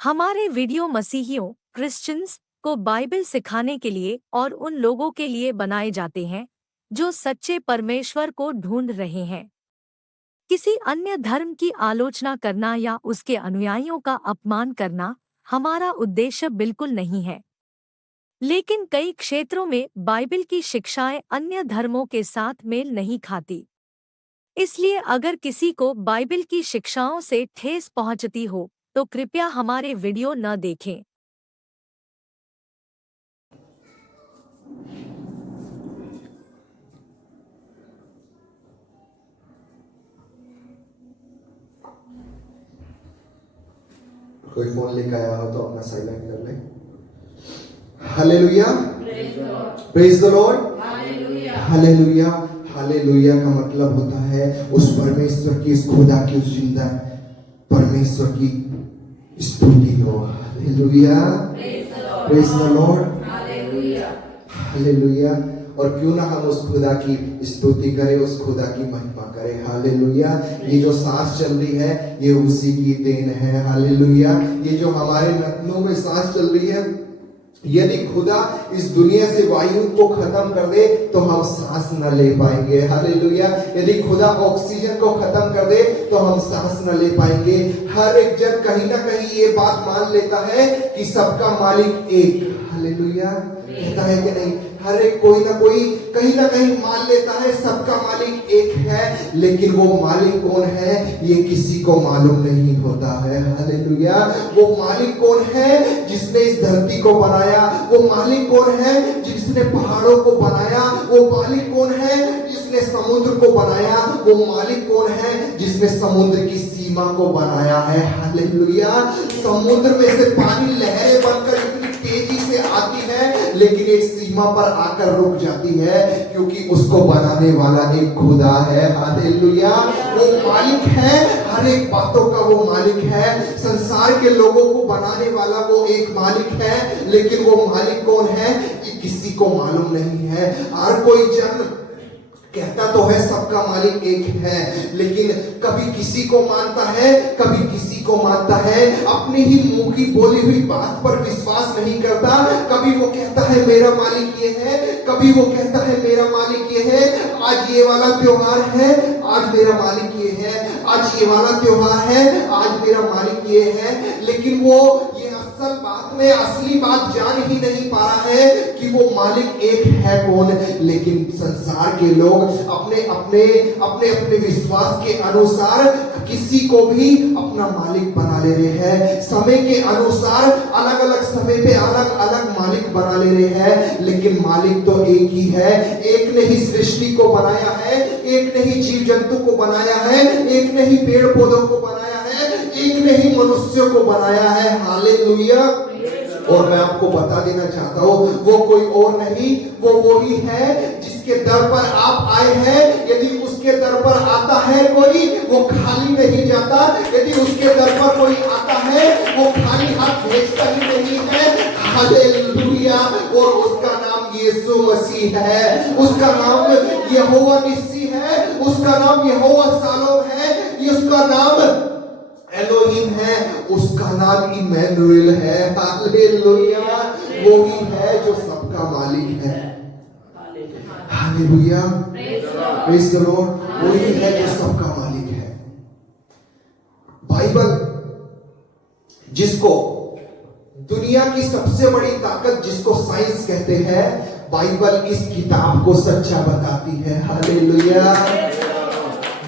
हमारे video मसीहियों Christians को Bible सिखाने के लिए और उन लोगों के लिए बनाए जाते हैं जो सच्चे परमेश्वर को ढूंढ रहे हैं। किसी अन्य धर्म की आलोचना करना या उसके अनुयायियों का अपमान करना हमारा उद्देश्य बिल्कुल नहीं है। लेकिन कई क्षेत्रों में बाइबल की शिक्षाएं अन्य धर्मों के साथ मेल नहीं खाती। इसलिए अगर किसी को बाइबल की शिक्षाओं से ठेस पहुंचती हो तो कृपया हमारे वीडियो न देखें। कोई फोन लेकर आया हो तो अपना साइलेंट कर ले। Hallelujah, praise the Lord, hallelujah. Hallelujah का मतलब होता है उस परमेश्वर की, इस खुदा की, उस जिंदा परमेश्वर की स्तुति हो। Hallelujah, praise the Lord, hallelujah. और क्यों ना हम उस खुदा की स्तुति करें, उस खुदा की महिमा करें। हालेलुया। ये जो सांस चल रही है ये उसी की देन है। हालेलुया। ये जो हमारे नथनों में सांस चल रही है, यदि खुदा इस दुनिया से वायु को खत्म कर दे तो हम सांस न ले पाएंगे। हालेलुया। यदि खुदा ऑक्सीजन को खत्म कर दे तो हम सांस न ले पाएंगे। हर एक जन कहीं ना कहीं ये बात मान लेता है कि सबका मालिक एक, हालेलुया, कहता है कि नहीं? हर एक कोई ना कोई कहीं ना कहीं मान लेता है सबका मालिक एक है, लेकिन वो मालिक कौन है ये किसी को मालूम नहीं होता है। हालेलुया। वो मालिक कौन है जिसने इस धरती को बनाया? वो मालिक कौन है जिसने पहाड़ों को बनाया? वो मालिक कौन है जिसने समुद्र को बनाया? वो मालिक कौन है जिसने समुद्र की सीमा को बनाया है? हालेलुया। समुद्र में से पानी लहरें बनकर इतनी तेजी से आती है, लेकिन एक सीमा पर आकर रुक जाती है, क्योंकि उसको बनाने वाला एक खुदा है। हालेलुया। वो मालिक है, हर एक बातों का वो मालिक है। संसार के लोगों को बनाने वाला वो एक मालिक है, लेकिन वो मालिक कौन है ये किसी को मालूम नहीं है। हर कोई जन कहता तो है सबका मालिक एक है, लेकिन कभी किसी को मानता है, कभी किसी को मानता है। अपनी ही मुंह की बोली हुई बात पर विश्वास नहीं करता। कभी वो कहता है मेरा मालिक ये है, कभी वो कहता है मेरा मालिक ये है। आज ये वाला त्योहार है, आज मेरा मालिक ये है। आज ये वाला त्योहार है, आज मेरा मालिक ये है। लेकिन वो ये असल बात में असली बात जान ही नहीं पा रहा है कि वो मालिक एक है कौन। लेकिन संसार के लोग अपने अपने अपने अपने विश्वास के अनुसार किसी को भी अपना मालिक बना ले रहे हैं। समय के अनुसार अलग अलग समय पे अलग अलग मालिक बना ले रहे हैं, लेकिन मालिक तो एक ही है। एक ने ही सृष्टि को बनाया है, एक ने ही जीव जंतु को बनाया है, एक ने ही पेड़ पौधों को बनाया है, एक ने ही मनुष्यों को बनाया है। हालेलुया। और मैं आपको बता देना चाहता हूँ वो कोई और नहीं, वो वही है जिसके दर पर आप आए हैं। यदि उसके दर पर आता है कोई, वो खाली नहीं जाता। यदि उसके दर पर कोई आता है वो खाली हाथ भेजता ही नहीं है। हालेलुया। और उसका नाम यीशु मसीह है, उसका नाम यहोवा निस्सी है, उसका नाम यहोवा शालोम है, उसका नाम एलोहिम है, उसका नाम इमैनुएल है। हालेलुया। वो ही है जो सबका मालिक है। Hallelujah, praise the Lord. वो ही है जो सबका मालिक है। बाइबल जिसको दुनिया की सबसे बड़ी ताकत, जिसको साइंस कहते हैं, बाइबल इस किताब को सच्चा बताती है। हालेलुया।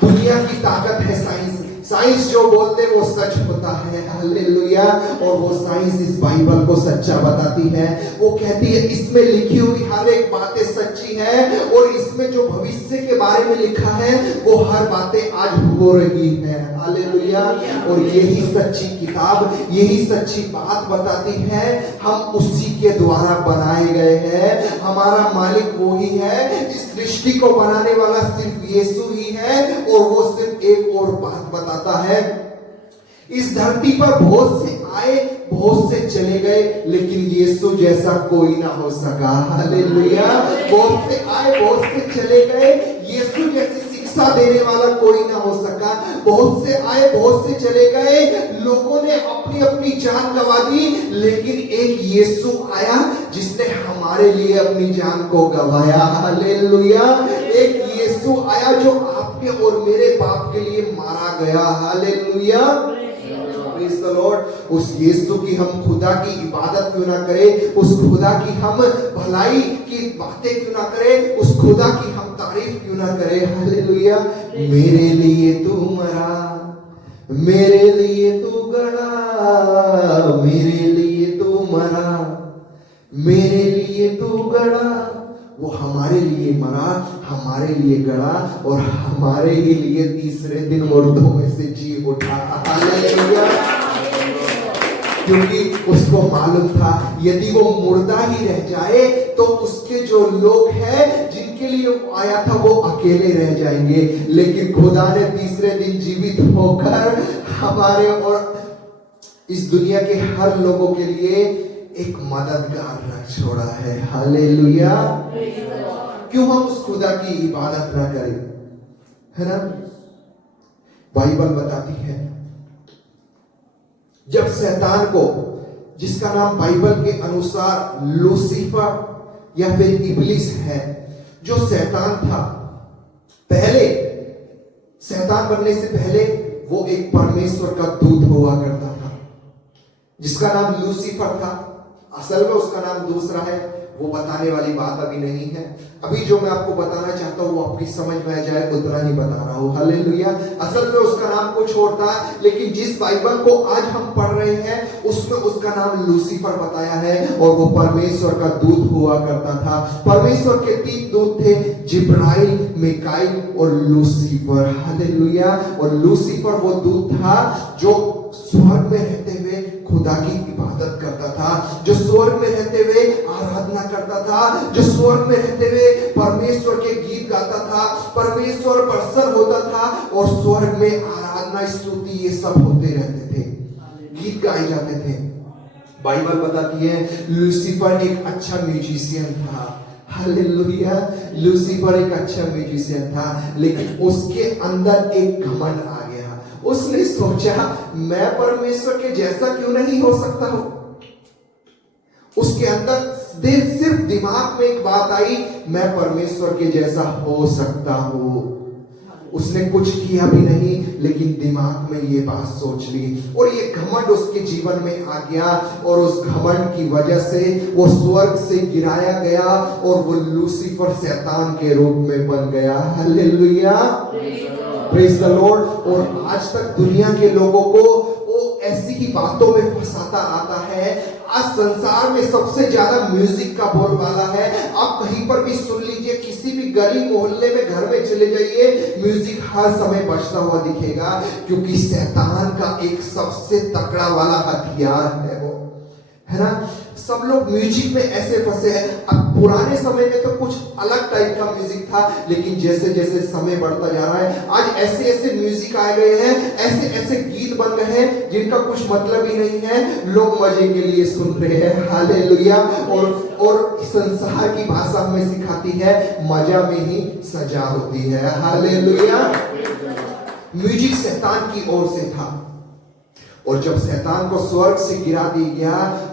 दुनिया की ताकत है साइंस। साइंस जो बोलते वो सच होता है। हालेलुया। और वो साइंस इस बाइबल को सच्चा बताती है। वो कहती है इसमें लिखी हुई हर एक बातें सच्ची है, और इसमें जो भविष्य के बारे में लिखा है वो हर बातें आज हो रही है। हालेलुया। और यही सच्ची किताब, यही सच्ची बात बताती है हम उसी के द्वारा बनाए गए हैं। हमारा मालिक वो ही है। इस सृष्टि को बनाने वाला सिर्फ यीशु ही है, और वो सिर्फ एक और बात बताता है। इस धरती पर बहुत से आए, बहुत से चले गए, लेकिन यीशु जैसा कोई ना हो सका। हालेलुया। बहुत से आए, बहुत से चले गए, यीशु जैसी शिक्षा देने वाला कोई ना हो सका। बहुत से आए, बहुत से चले गए, लोगों ने अपनी अपनी जान गंवा दी, लेकिन एक यीशु आया जिसने हमारे लिए अपनी जान को गंवाया। हालेलुया। एक यीशु आया जो आपके और मेरे पाप के लिए मारा गया। हालेलुया। Praise the Lord. उस यीशु की हम खुदा की इबादत क्यों ना करें, उस खुदा की हम भलाई की बातें क्यों ना करें, उस खुदा की हम तारीफ क्यों ना करें। हालेलुया। मेरे लिए तू मरा, मेरे लिए तू गड़ा, मेरे लिए तू मरा, मेरे लिए तू गड़ा। वो हमारे लिए मरा, हमारे लिए गड़ा और हमारे ही लिए तीसरे दिन मुर्दों में से जी उठा। हालेलुया। क्योंकि उसको मालूम था यदि वो मुर्दा ही रह जाए तो उसके जो लोग हैं जिनके लिए वो आया था वो अकेले रह जाएंगे, लेकिन खुदा ने तीसरे दिन जीवित होकर हमारे और इस दुनिया के हर लोगों के लिए एक मददगार रख छोड़ा है। हालेलुया। क्यों हम उस खुदा की इबादत ना करें, है ना? बाइबल बताती है जब शैतान को, जिसका नाम बाइबल के अनुसार लूसीफर या फिर इब्लिस है, जो शैतान था, पहले शैतान बनने से पहले वो एक परमेश्वर का दूत हुआ करता था जिसका नाम लूसीफर था। असल में उसका नाम दूसरा है, वो बताने वाली बात अभी नहीं है। अभी जो मैं आपको बताना चाहता हूं वो आपकी समझ में आ जाए उतना ही बता रहा हूं। हालेलुया। असल में उसका नाम कुछ और था, लेकिन जिस बाइबल को आज हम पढ़ रहे हैं उसमें उसका नाम लूसीफर बताया है और वो परमेश्वर का दूत हुआ करता था। परमेश्वर के 3 दूत थे, जिब्राइल, मिकाईल और लूसीफर। हालेलुया। और लूसीफर वो दूत था जो स्वर्ग में रहते हुए खुदा की इबादत करता था, जो स्वर्ग में रहते हुए आराधना करता था, जो स्वर्ग में रहते हुए परमेश्वर के गीत गाता था, परमेश्वर प्रसन्न होता था और स्वर्ग में आराधना, स्तुति, ये सब होते रहते थे, गीत गाए जाते थे। बाइबल बताती है लूसीफर एक अच्छा म्यूजिशियन था। हालेलुया। लूसीफर एक अच्छा म्यूजिशियन था, लेकिन उसके अंदर एक घमंड आ गया। उसने सोचा मैं परमेश्वर के जैसा क्यों नहीं हो सकता हूं। उसके अंदर सिर्फ दिमाग में एक बात आई, मैं परमेश्वर के जैसा हो सकता हूं। उसने कुछ किया भी नहीं, लेकिन दिमाग में ये बात सोच ली और ये घमंड उसके जीवन में आ गया और उस घमंड की वजह से वो स्वर्ग से गिराया गया और वो लूसीफर शैतान के रूप में बन गया। हालेलुया। Praise the Lord. और आज तक दुनिया के लोगों को वो ऐसी ही बातों में फंसाता आता है। आज संसार में सबसे ज्यादा म्यूजिक का बोलबाला है। आप कहीं पर भी सुन लीजिए, किसी भी गली मोहल्ले में, घर में चले जाइए, म्यूजिक हर समय बजता हुआ दिखेगा, क्योंकि शैतान का एक सबसे तगड़ा वाला हथियार है वो, है ना? सब लोग म्यूजिक में ऐसे फंसे हैं। अब पुराने समय में तो कुछ अलग टाइप का म्यूजिक था, लेकिन जैसे जैसे समय बढ़ता जा रहा है आज ऐसे ऐसे म्यूजिक आ गए हैं, ऐसे ऐसे गीत बन गए हैं जिनका कुछ मतलब ही नहीं है, लोग मजे के लिए सुन रहे हैं। हालेलुया। और संसार की भाषा हमें सिखाती है मजा में ही सजा होती है। हालेलुया। म्यूजिक शैतान की ओर से था और जब शैतान को स्वर्ग से गिरा दिया गया,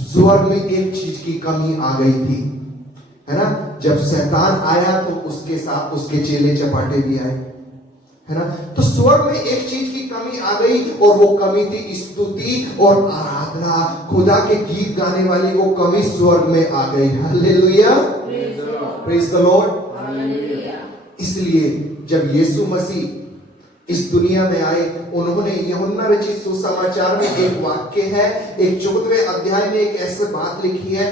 स्वर्ग में एक चीज की कमी आ गई थी, है ना? जब शैतान आया तो उसके साथ उसके चेले चपाटे भी आए, है ना? तो स्वर्ग में एक चीज की कमी आ गई और वो कमी थी स्तुति और आराधना। खुदा के गीत गाने वाली वो कमी स्वर्ग में आ गई। हालेलुया। Praise the Lord. इसलिए जब यीशु मसीह इस दुनिया में आए, उन्होंने यूहन्ना रचित सुसमाचार में एक वाक्य है, एक 14वें अध्याय में एक ऐसी बात लिखी है,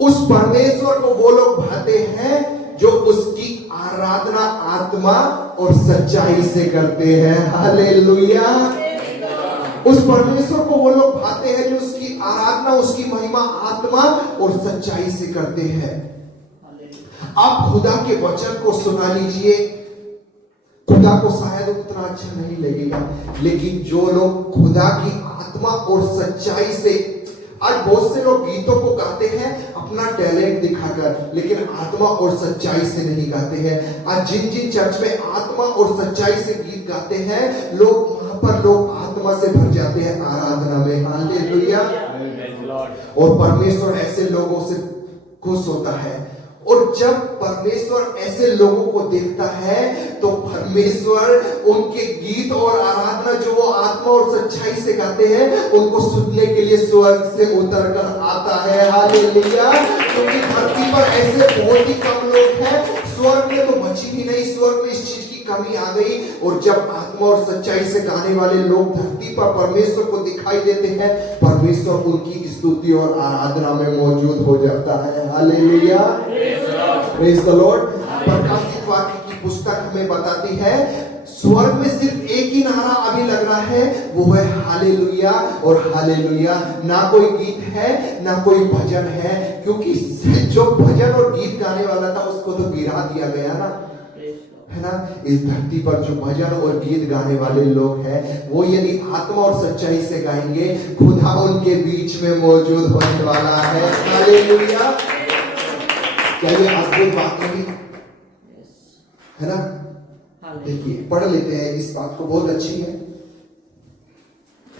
उस परमेश्वर को वो लोग भाते हैं जो उसकी आराधना आत्मा और सच्चाई से करते हैं। हालेलुया। उस परमेश्वर को वो लोग भाते हैं जो उसकी आराधना, उसकी महिमा आत्मा और सच्चाई से करते हैं। आप खुदा के वचन को सुना लीजिए, खुदा को शायद उतना अच्छा नहीं लगेगा, लेकिन जो लोग खुदा की आत्मा और सच्चाई से आज बहुत से लोग गीतों को गाते हैं अपना टैलेंट दिखाकर, लेकिन आत्मा और सच्चाई से नहीं गाते हैं। आज जिन जिन चर्च में आत्मा और सच्चाई से गीत गाते हैं, लोग वहां पर लोग आत्मा से भर जाते हैं आराधना में। हालेलुया। और परमेश्वर ऐसे लोगों से खुश होता है, और जब परमेश्वर ऐसे लोगों को देखता है तो परमेश्वर उनके गीत और आराधना जो वो आत्मा और सच्चाई से गाते हैं उनको सुनने के लिए स्वर्ग से उतर कर आता है। हालेलुया। क्योंकि धरती पर ऐसे बहुत ही कम लोग हैं, स्वर्ग में तो बची भी नहीं, स्वर्ग में इस चीज की कमी आ गई। और जब आत्मा और सच्चाई से गाने वाले लोग धरती पर परमेश्वर को दिखाई देते हैं, परमेश्वर उनकी स्तुति और आराधना में मौजूद हो जाता है। हालेलुया। Praise the Lord. प्रकाशित वाक्य की पुस्तक हमें बताती है स्वर्ग में सिर्फ एक ही नारा अभी लग रहा है, वो है हालेलुया और हालेलुया। ना कोई गीत है ना कोई भजन है, क्योंकि जो भजन और गीत गाने वाला था उसको तो गिरा दिया गया ना, है ना। इस धरती पर जो भजन और गीत गाने वाले लोग हैं, वो यदि आत्मा और सच्चाई से गाएंगे, खुदा उनके बीच में मौजूद होने वाला है। हालेलुया। क्या ये अद्भुत बात नहीं है ना। देखिए पढ़ लेते हैं इस बात को, बहुत अच्छी है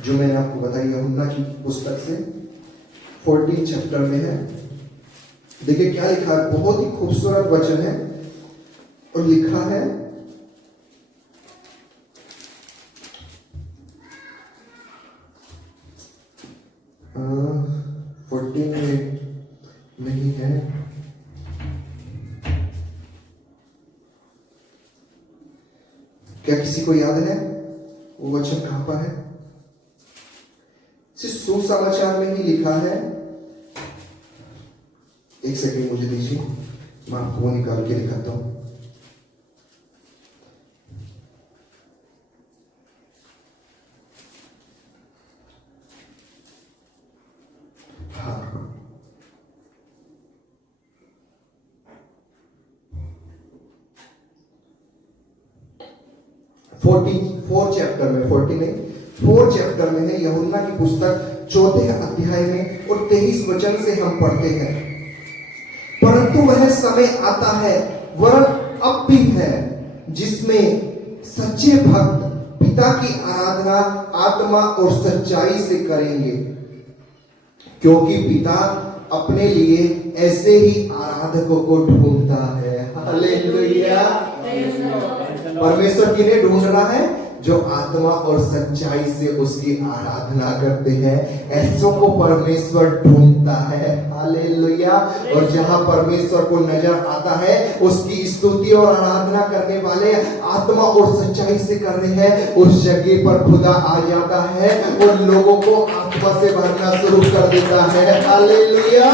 जो मैंने आपको बताई यूहन्ना की पुस्तक से 14 चैप्टर में है। देखिए क्या लिखा है, बहुत ही खूबसूरत वचन है और लिखा है आ, 14 में नहीं है, क्या किसी को याद है वो वचन कहां पर है? सिर्फ सुसमाचार में ही लिखा है। एक सेकंड मुझे दीजिए, मैं आपको वो निकाल के दिखाता हूं। हाँ, 4 चैप्टर में, 40 नहीं, 4 चैप्टर में है यूहन्ना की पुस्तक 4 अध्याय में और 23 वचन से हम पढ़ते हैं। परंतु वह समय आता है, वरन अब भी है, जिसमें सच्चे भक्त पिता की आराधना आत्मा और सच्चाई से करेंगे, क्योंकि पिता अपने लिए ऐसे ही आराधकों को ढूंढता है। हालेलुया। परमेश्वर किन्हें ढूंढ रहा है? जो आत्मा और सच्चाई से उसकी आराधना करते हैं, ऐसों को परमेश्वर ढूंढता है। हालेलुया। और जहां परमेश्वर को नजर आता है, उसकी स्तुति और आराधना करने वाले आत्मा और सच्चाई से कर रहे हैं, उस जगह पर खुदा आ जाता है और लोगों को आत्मा से भरना शुरू कर देता है। हालेलुया।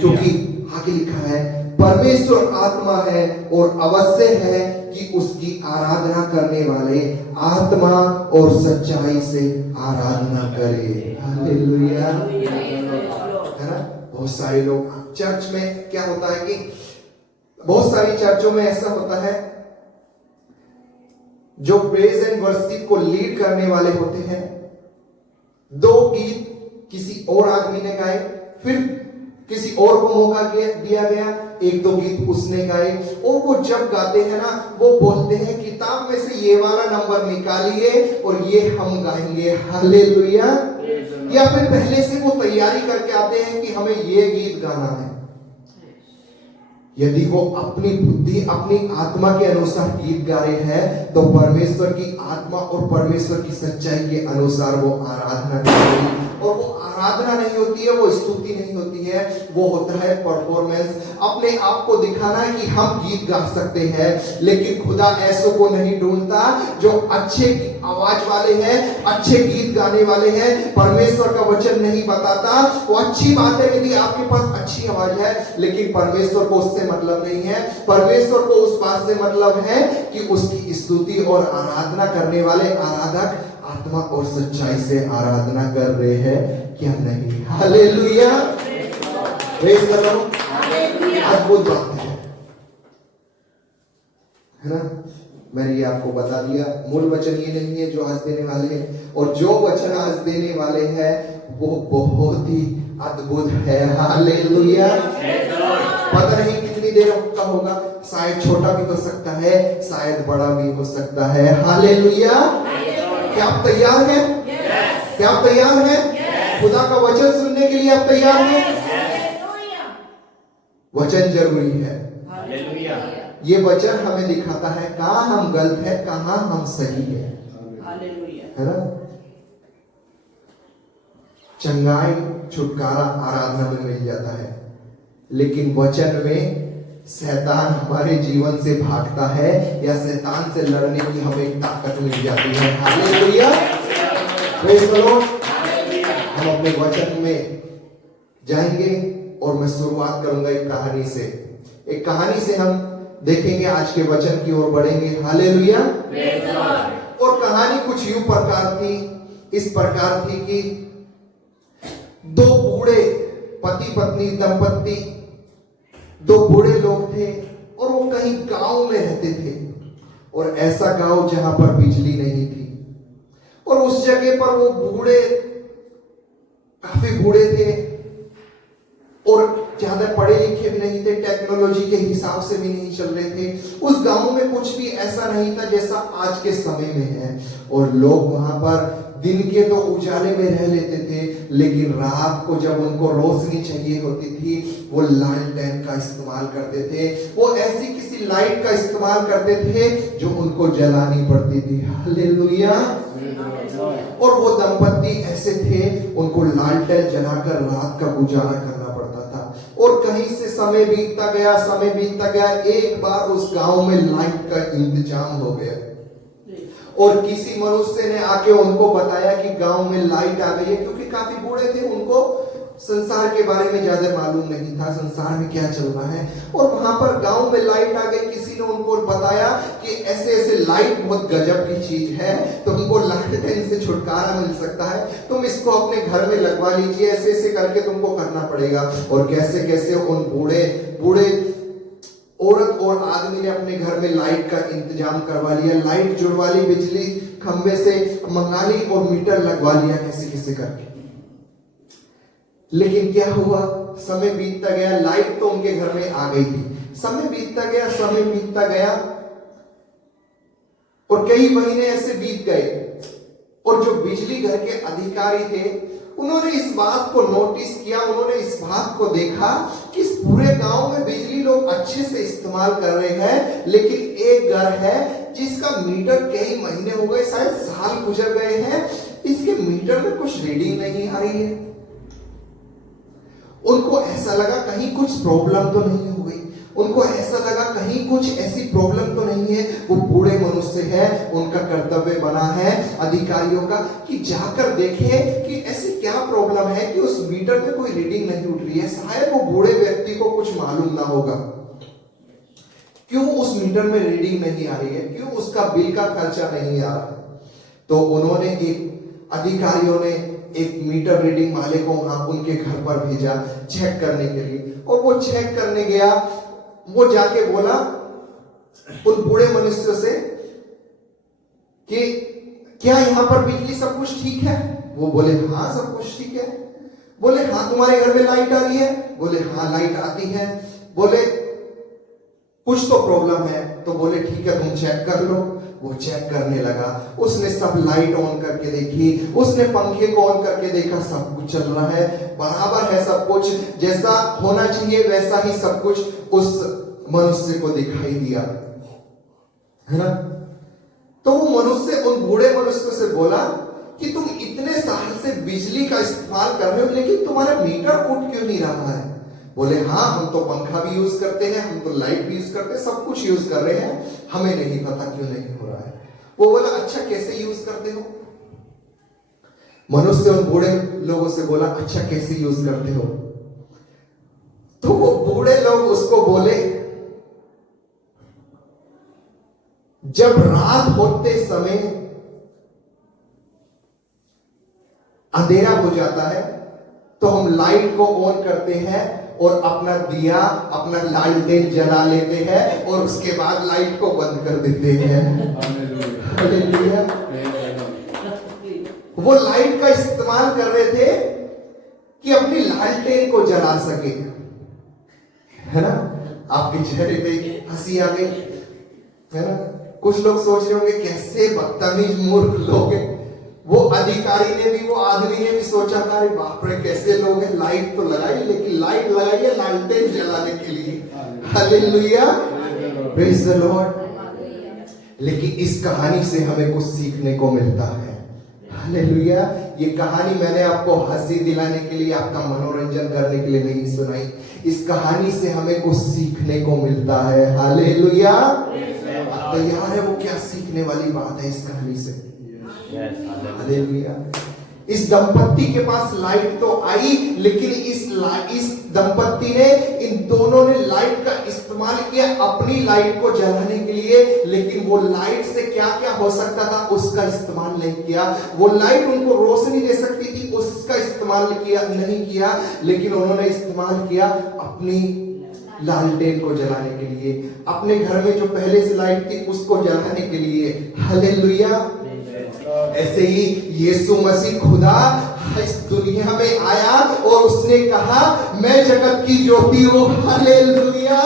क्योंकि आगे लिखा है परमेश्वर आत्मा है और अवश्य है कि उसकी आराधना करने वाले आत्मा और सच्चाई से आराधना करे। हालेलुया। है ना। बहुत सारे लोग चर्च में क्या होता है कि बहुत सारी चर्चों में ऐसा होता है, जो प्रेज एंड वर्शिप को लीड करने वाले होते हैं, 2 गीत किसी और आदमी ने गाए, फिर किसी और को मौका दिया गया, 1-2 गीत उसने गाए, और वो जब गाते हैं ना, वो बोलते हैं किताब में से ये वाला नंबर निकालिए और ये हम गाएंगे। हालेलुया। या फिर पहले से वो तैयारी करके आते हैं कि हमें ये गीत गाना है। यदि वो अपनी बुद्धि अपनी आत्मा के अनुसार गीत गा रहे हैं, तो परमेश्वर की आत्मा और परमेश्वर की सच्चाई के अनुसार वो आराधना करेंगे। और वो आराधना नहीं होती है, वो स्तुति नहीं होती है, वो होता है परफॉर्मेंस। अपने आप को दिखाना है कि हम गीत गा सकते हैं। लेकिन खुदा ऐसों को नहीं ढूंढता जो अच्छे आवाज वाले हैं, अच्छे गीत गाने वाले हैं। परमेश्वर का वचन नहीं बताता, वो अच्छी बात है यदि आपके पास अच्छी आवाज है, लेकिन परमेश्वर को उससे मतलब नहीं है। परमेश्वर को उस बात से मतलब है कि उसकी स्तुति और आराधना करने वाले आराधक आत्मा और सच्चाई से आराधना कर रहे हैं क्या नहीं। हालेलुया। Praise the Lord. अद्भुत बात है ना। मैंने ये आपको बता दिया, मूल वचन ये नहीं है जो आज देने वाले हैं, और जो वचन आज देने वाले हैं वो बहुत ही अद्भुत है। हालेलुया। पता नहीं कितनी देर का होगा, शायद छोटा भी हो सकता है, शायद बड़ा भी हो सकता है। हालेलुया। क्या आप तैयार हैं? क्या आप तैयार हैं? खुदा का वचन सुनने के लिए आप तैयार हैं? वचन जरूरी है। ये वचन हमें दिखाता है कहां हम गलत है, कहां हम सही है, है ना। चंगाई छुटकारा आराधना में मिल जाता है, लेकिन वचन में शैतान हमारे जीवन से भागता है, या शैतान से लड़ने की हमें एक ताकत मिल जाती है। हालेलुया। Praise the Lord. हम अपने वचन में जाएंगे और मैं शुरुआत करूंगा एक कहानी से। एक कहानी से हम देखेंगे, आज के वचन की ओर बढ़ेंगे। हालेलुया। और कहानी कुछ यूं प्रकार थी, इस प्रकार थी कि दो बूढ़े पति पत्नी दंपत्ति, दो बूढ़े लोग थे और वो कहीं गांव में रहते थे, और ऐसा गांव जहां पर बिजली नहीं थी, और उस जगह पर वो बूढ़े काफी बूढ़े थे और ज्यादा पढ़े लिखे भी नहीं थे, टेक्नोलॉजी के हिसाब से भी नहीं चल रहे थे। उस गांव में कुछ भी ऐसा नहीं था जैसा आज के समय में है, और लोग वहां पर दिन के तो उजाले में रह लेते थे, लेकिन रात को जब उनको रोशनी चाहिए होती थी वो लालटेन का इस्तेमाल करते थे। वो ऐसी किसी लाइट का इस्तेमाल करते थे जो उनको जलानी पड़ती थी। हालेलुया। और वो दंपत्ति ऐसे थे, उनको लालटेन जलाकर रात का गुजारा करना पड़ता था। और कहीं से समय बीतता गया, समय बीतता गया, एक बार उस गांव में लाइट का इंतजाम हो गया, और किसी मनुष्य ने आके उनको बताया कि गांव में लाइट आ गई है, क्योंकि काफी बूढ़े थे, उनको संसार के बारे में ज्यादा मालूम नहीं था, संसार में क्या चल रहा है। और वहां पर गांव में लाइट आ गई, किसी ने उनको बताया कि ऐसे ऐसे लाइट बहुत गजब की चीज है, तुमको लालटेन से छुटकारा मिल सकता है, तुम इसको अपने घर में लगवा लीजिए, ऐसे ऐसे करके तुमको करना पड़ेगा। और कैसे कैसे उन बूढ़े औरत और आदमी ने अपने घर में लाइट का इंतजाम करवा लिया, लाइट जुड़वा ली, बिजली खंबे से मंगा ली और मीटर लगवा लिया कैसे कैसे करके। लेकिन क्या हुआ, समय बीतता गया, लाइट तो उनके घर में आ गई थी, समय बीतता गया, समय बीतता गया, और कई महीने ऐसे बीत गए, और जो बिजली घर के अधिकारी थे उन्होंने इस बात को नोटिस किया, उन्होंने इस बात को देखा कि इस पूरे गांव में बिजली लोग अच्छे से इस्तेमाल कर रहे हैं, लेकिन एक घर है जिसका मीटर कई महीने हो गए, शायद साल गुजर गए हैं, इसके मीटर में कुछ रीडिंग नहीं आ रही है। उनको ऐसा लगा कहीं कुछ प्रॉब्लम तो नहीं हो गई, उनको ऐसा लगा कहीं कुछ ऐसी प्रॉब्लम तो नहीं है। वो बूढ़े मनुष्य है, उनका कर्तव्य बना है अधिकारियों का कि जाकर देखें कि ऐसी क्या प्रॉब्लम है कि उस मीटर में कोई रीडिंग नहीं उठ रही है। शायद वो बूढ़े व्यक्ति को कुछ मालूम ना होगा क्यों उस मीटर में रीडिंग नहीं आ रही है, क्यों उसका बिल का खर्चा नहीं आ रहा। तो उन्होंने अधिकारियों ने एक मीटर रीडिंग वाले को वहां उनके घर पर भेजा चेक करने के लिए, और वो चेक करने गया। वो जाके बोला उन बूढ़े मनुष्य से कि क्या यहाँ पर बिजली सब कुछ ठीक है? वो बोले हाँ सब कुछ ठीक है। बोले हाँ तुम्हारे घर में लाइट आ रही है? बोले हाँ लाइट आती है। बोले कुछ तो प्रॉब्लम है? तो बोले ठीक है तुम चेक कर लो। वो चेक करने लगा, उसने सब लाइट ऑन करके देखी, उसने पंखे को ऑन करके देखा, सब कुछ चल रहा है, बराबर है सब कुछ, जैसा होना चाहिए वैसा ही सब कुछ उस मनुष्य को दिखाई दिया, है ना। तो वो मनुष्य उन बूढ़े मनुष्य से बोला कि तुम इतने साल से बिजली का इस्तेमाल कर रहे हो, लेकिन तुम्हारा मीटर उठ क्यों नहीं रहा है? बोले हाँ हम तो पंखा भी यूज करते हैं, हम तो लाइट भी यूज करते हैं, सब कुछ यूज कर रहे हैं, हमें नहीं पता क्यों नहीं हो रहा है। वो बोला अच्छा कैसे यूज करते हो? मनुष्य उन बूढ़े लोगों से बोला अच्छा कैसे यूज करते हो? तो वो बूढ़े लोग उसको बोले जब रात होते समय अंधेरा हो जाता है तो हम लाइट को ऑन करते हैं और अपना दिया, अपना लालटेन जला लेते हैं और उसके बाद लाइट को बंद कर देते हैं। हालेलुया। वो लाइट का इस्तेमाल कर रहे थे कि अपनी लालटेन को जला सके, है ना। आपके चेहरे पे हंसी आ गई, है ना। कुछ लोग सोच रहे होंगे कैसे बदतमीज मूर्ख लोग हैं। वो अधिकारी ने भी, वो आदमी ने भी सोचा था अरे बाप रे कैसे लोग हैं, लाइट तो लगाई, लेकिन लाइट लगाई है लालटेन जलाने के लिए। Hallelujah, praise the Lord. लेकिन इस कहानी से हमें कुछ सीखने को मिलता है। हालेलुया। ये कहानी मैंने आपको हंसी दिलाने के लिए, आपका मनोरंजन करने के लिए नहीं सुनाई। इस कहानी से हमें कुछ सीखने को मिलता है। हालेलुया। तैयार है वो क्या सीखने वाली बात है इस कहानी से? हालेलुया। इस दंपत्ति के पास लाइट तो आई, लेकिन इस दंपत्ति ने, इन दोनों ने लाइट का इस्तेमाल किया अपनी लाइट को जलाने के लिए, लेकिन वो लाइट से क्या क्या हो सकता था उसका इस्तेमाल नहीं किया। वो लाइट उनको रोशनी दे सकती थी, उसका इस्तेमाल नहीं किया, लेकिन उन्होंने इस्तेमाल किया अपनी लालटेन को जलाने के लिए, अपने घर में जो पहले से लाइट थी उसको जलाने के लिए। हालेलुया। ऐसे ही यीशु मसीह खुदा इस दुनिया में आया और उसने कहा मैं जगत की ज्योति हूं। Hallelujah,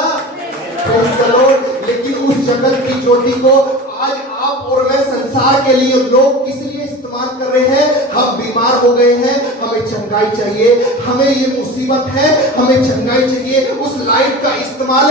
praise the Lord. लेकिन उस जगत की ज्योति को आज आप और मैं, संसार के लिए लोग किस लिए इस्तेमाल कर रहे हैं? हम बीमार हो गए हैं, हमें चंगाई चाहिए, हमें ये मुसीबत है, हमें चंगाई चाहिए। उस लाइट का इस्तेमाल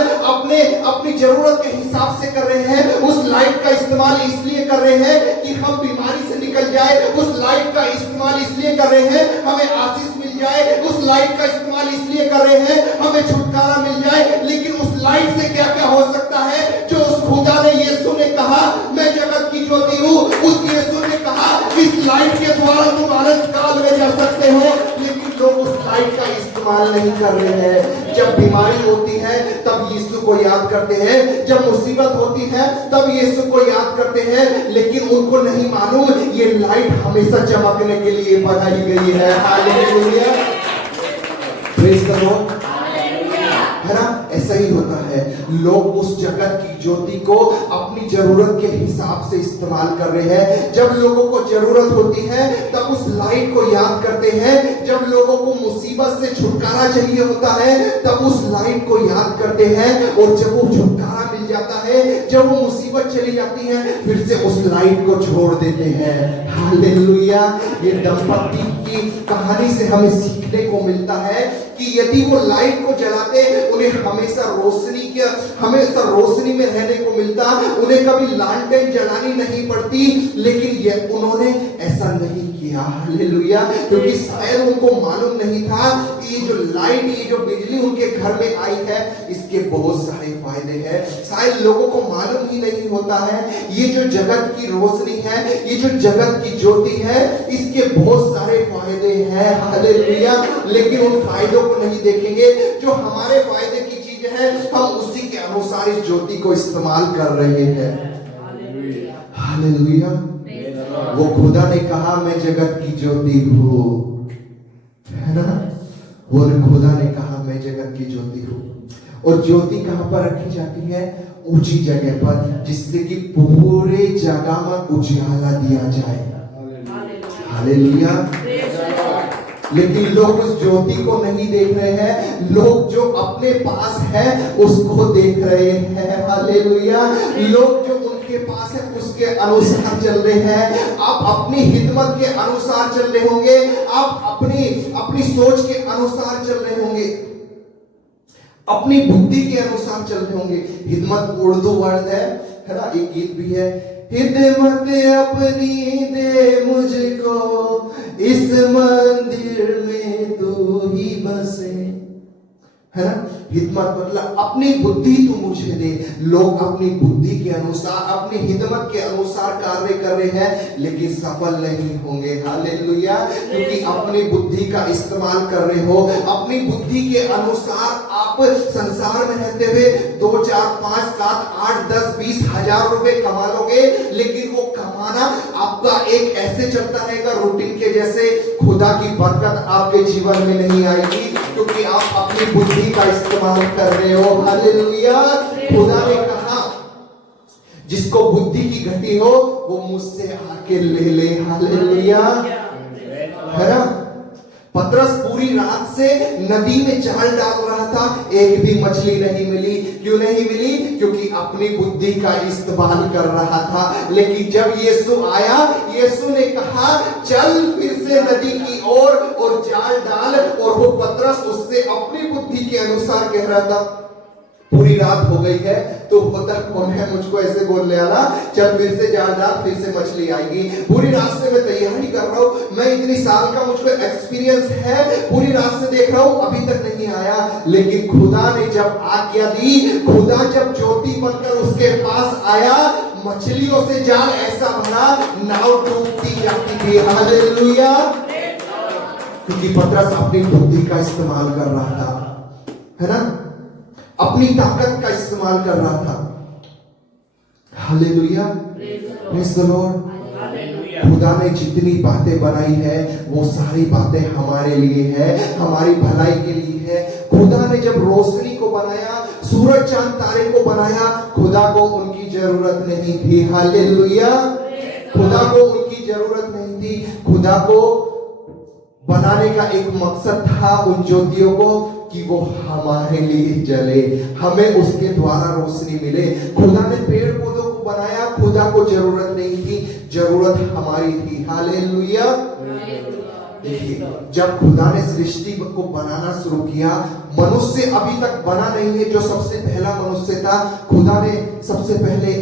अपनी जरूरत के हिसाब से कर रहे हैं। उस लाइट का इस्तेमाल इसलिए कर रहे हैं कि हम बीमारी से निकल जाए। उस लाइट का इस्तेमाल इसलिए कर रहे हैं हमें आशीष मिल जाए। उस लाइट का इस्तेमाल इसलिए कर रहे हैं हमें छुटकारा मिल जाए। लेकिन उस लाइट से क्या क्या हो सकता है? जो उस खुदा ने, यीशु ने कहा मैं जगत की ज्योति हूँ, उस यीशु ने कहा इस लाइट के द्वारा तुम अनंत काल में जा सकते हो। लेकिन लोग उस लाइट का इस्तेमाल नहीं कर रहे हैं। जब बीमारी होती है तब यीशु को याद करते हैं, जब मुसीबत होती है तब यीशु को याद करते हैं, लेकिन उनको नहीं मालूम ये लाइट हमेशा चमकने के लिए बनाई गई है। हालेलुया, प्रेज़ द लॉर्ड, है ना। ऐसा ही होता है, लोग उस जगत की ज्योति को अपनी जरूरत के हिसाब से इस्तेमाल कर रहे हैं। जब लोगों को जरूरत होती है तब उस लाइट को याद करते हैं। जब लोगों को मुसीबत से छुटकारा चाहिए होता है तब उस लाइट को याद करते हैं। और जब वो छुटकारा मिल जाता है, जब वो मुसीबत चली जाती है, फिर से उस लाइट को छोड़ देते हैं। हालेलुया। ये दंपत्ति की कहानी से हमें सीखने को मिलता है कि यदि वो लाइट को जलाते, उन्हें हमेशा रोशनी में रहने को मिलता, उन्हें कभी लालटेन जलानी नहीं पड़ती। लेकिन ये उन्होंने ऐसा नहीं किया। हालेलुया। क्योंकि शायद उनको मालूम नहीं था कि ये जो लाइट, ये जो बिजली उनके घर में आई है, इसके बहुत सारे फायदे हैं। शायद लोगों को मालूम ही नहीं होता है ये जो जगत की रोशनी है, ये जो जगत की ज्योति है, इसके बहुत सारे फायदे हैं। हालेलुया। लेकिन उन फायदों को नहीं देखेंगे। जो हमारे फायदे की चीज है, हम उसी के अनुसार इस ज्योति को इस्तेमाल कर रहे हैं। हालेलुया। वो खुदा ने कहा मैं जगत की ज्योति हूं, है ना। वो खुदा ने कहा मैं जगत की ज्योति हूं। और ज्योति कहां पर रखी जाती है? ऊंची जगह पर, जिससे कि पूरे जगह में उजाला दिया जाए। हालेलुया। लेकिन लोग उस ज्योति को नहीं देख रहे हैं, लोग जो अपने पास है उसको देख रहे हैं। हालेलुया। लोग जो उनके पास है उसके अनुसार चल रहे हैं। आप अपनी हिम्मत के अनुसार चल रहे होंगे, आप अपनी सोच के अनुसार चल रहे होंगे, अपनी बुद्धि के अनुसार चल रहे होंगे। हिम्मत उर्दू वर्ड है ना। एक गीत भी है, हिम्मत अपनी दे मुझको, इस मंदिर में तू ही बसे, है ना। हिम्मत मतलब अपनी बुद्धि तू मुझे दे। लोग अपनी बुद्धि के अनुसार, अपनी हिम्मत के अनुसार कार्य कर रहे हैं, लेकिन सफल नहीं होंगे। हालेलुया। क्योंकि अपनी बुद्धि का इस्तेमाल कर रहे हो, अपनी बुद्धि के अनुसार आप संसार में रहते हुए 2, 4, 5, 7, 8, 10, 20 हजार रुपए कमा लोगे, लेकिन वो कमा खाना आपका एक ऐसे चलता रहेगा रूटीन के जैसे, खुदा की बरकत आपके जीवन में नहीं आएगी, क्योंकि आप अपनी बुद्धि का इस्तेमाल कर रहे हो। हालेलुया। खुदा ने कहा जिसको बुद्धि की घटी हो वो मुझसे आके ले ले। हालेलुया, है ना। पतरस पूरी रात से नदी में जाल डाल रहा था, एक भी मछली नहीं मिली। क्यों नहीं मिली? क्योंकि अपनी बुद्धि का इस्तेमाल कर रहा था। लेकिन जब यीशु आया, यीशु ने कहा चल फिर से नदी की ओर और जाल डाल, और वो पतरस उससे अपनी बुद्धि के अनुसार कह रहा था। पूरी रात हो गई है तो होता कौन है मुझको ऐसे बोलने वाला, चल फिर से जाल डाल, फिर से मछली आएगी। पूरी रात से मैं तैयारी कर रहा हूं, मैं इतनी साल का मुझको एक्सपीरियंस है, पूरी रात से देख रहा हूं अभी तक नहीं आया। लेकिन खुदा ने जब आज्ञा दी, खुदा जब ज्योति बनकर उसके पास आया, मछलियों से जाल ऐसा भरा नाव डूबती जाती थी। हालेलुया। क्योंकि पतरस अपनी बुद्धि का इस्तेमाल कर रहा था, है ना, अपनी ताकत का इस्तेमाल कर रहा था। Hallelujah, praise the Lord. खुदा ने जितनी बातें बनाई है वो सारी बातें हमारे लिए है, हमारी भलाई के लिए है। खुदा ने जब रोशनी को बनाया, सूरज चांद तारे को बनाया, खुदा को उनकी जरूरत नहीं थी। हालेलुया। खुदा को उनकी जरूरत नहीं थी। खुदा को बनाने का एक मकसद था उन ज्योतियों को, कि वो हमारे लिए जले, हमें उसके द्वारा रोशनी मिले। खुदा ने पेड़ पौधों को बनाया, खुदा को जरूरत नहीं थी, जरूरत हमारी थी। हालेलुया। देखिए, जब खुदा ने सृष्टि को बनाना शुरू किया, मनुष्य अभी तक बना नहीं है जो सबसे पहला मनुष्य था। खुदा ने सबसे पहले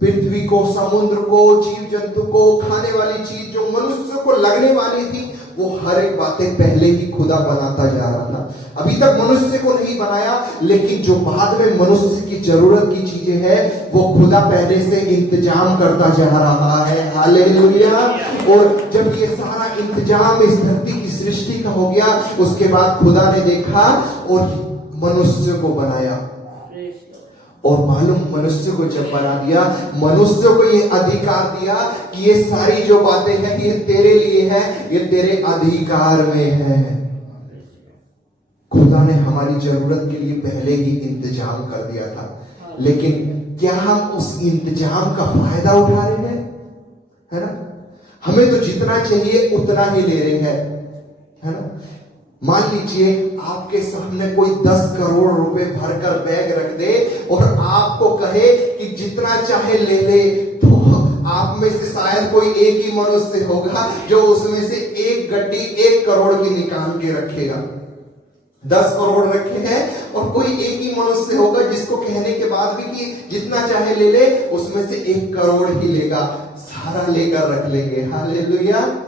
पृथ्वी को, समुद्र को, जीव जंतु को, खाने वाली चीज जो मनुष्य को लगने वाली थी, वो हर एक बातें पहले ही खुदा बनाता जा रहा था। अभी तक मनुष्य को नहीं बनाया, लेकिन जो बाद में मनुष्य की जरूरत की चीजें हैं वो खुदा पहले से इंतजाम करता जा रहा है। हालेलुया। और जब ये सारा इंतजाम इस धरती की सृष्टि का हो गया, उसके बाद खुदा ने देखा और मनुष्य को बनाया। और मालूम, मनुष्य को जब बना दिया, मनुष्य को ये अधिकार दिया कि ये सारी जो बातें हैं ये तेरे लिए है, ये तेरे अधिकार में है। खुदा ने हमारी जरूरत के लिए पहले ही इंतजाम कर दिया था, लेकिन क्या हम उस इंतजाम का फायदा उठा रहे हैं? है ना। हमें तो जितना चाहिए उतना ही ले रहे हैं, है ना। मान लीजिए आपके सामने कोई 10 करोड़ रुपए भरकर बैग रख दे और आपको कहे कि जितना चाहे ले ले, तो आप में से शायद कोई एक ही मनुष्य होगा जो उसमें से एक गड्डी 1 करोड़ की निकाल के रखेगा। 10 करोड़ रखे हैं और कोई एक ही मनुष्य होगा जिसको कहने के बाद भी कि जितना चाहे ले ले, उसमें से 1 करोड़ ही लेगा, सारा लेकर रख लेंगे। हालेलुया।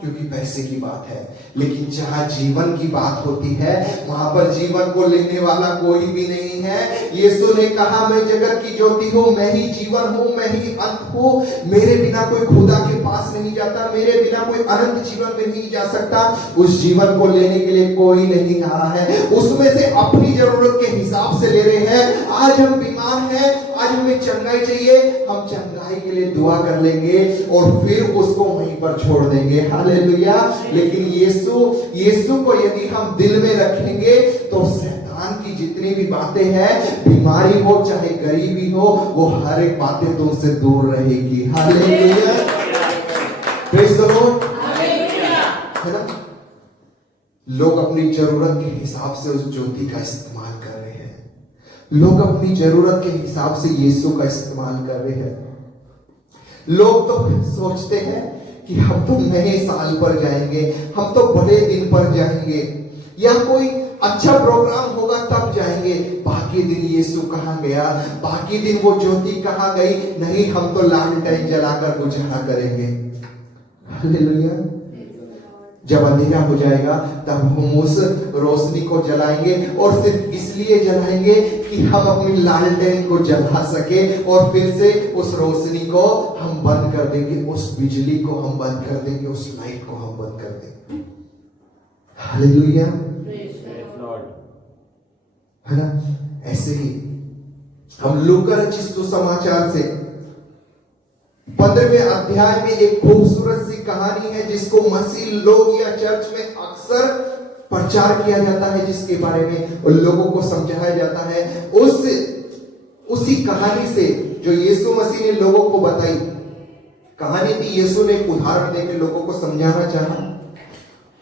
क्योंकि पैसे की बात है। लेकिन जहां जीवन की बात होती है, वहां पर जीवन को लेने वाला कोई भी नहीं है। यीशु ने कहा मैं जगत की ज्योति हूं, मैं ही जीवन हूं, मैं ही अंत हूं, मेरे बिना कोई खुदा के पास नहीं जाता, मेरे बिना कोई अनंत जीवन में नहीं जा सकता। उस जीवन को लेने के लिए कोई नहीं आ रहा है, उसमें से अपनी जरूरत के हिसाब से ले रहे हैं। आज हम बीमार हैं, आज हमें चंगाई चाहिए, हम चंगाई के लिए दुआ कर लेंगे और फिर उसको वहीं पर छोड़ देंगे। हालेलुया। लेकिन यीशु को यदि हम दिल में रखेंगे तो शैतान की जितनी भी बातें हैं, बीमारी हो चाहे गरीबी हो, वो हर एक बातें तुमसे दूर रहेगी। हालेलुया। Praise the Lord. है ना। लोग अपनी जरूरत के हिसाब से उस ज्योति का इस्तेमाल कर रहे हैं, लोग अपनी जरूरत के हिसाब से यीशु का इस्तेमाल कर रहे हैं। लोग तो सोचते हैं कि हम तो नए साल पर जाएंगे, हम तो बड़े दिन पर जाएंगे, या कोई अच्छा प्रोग्राम होगा तब जाएंगे। बाकी दिन यीशु कहाँ गया, बाकी दिन वो ज्योति कहाँ गई? नहीं, हम तो लालटेन जलाकर गुजारा करेंगे। हालेलुया। जब अंधेरा हो जाएगा तब हम उस रोशनी को जलाएंगे, और सिर्फ इसलिए जलाएंगे कि हम अपनी लालटेन को जला सके, और फिर से उस रोशनी को हम बंद कर देंगे, उस बिजली को हम बंद कर देंगे, उस लाइट को हम बंद कर देंगे। हालेलुया। है ना। ऐसे ही हम लूका रचित सुसमाचार से 15वें अध्याय में एक खूबसूरत सी कहानी है जिसको मसीह लोग या चर्च में अक्सर प्रचार किया जाता है, जिसके बारे में उन लोगों को समझाया जाता है। उसी कहानी से जो यीशु मसीह ने लोगों को बताई, कहानी थी यीशु ने एक उदाहरण देकर लोगों को समझाना चाहा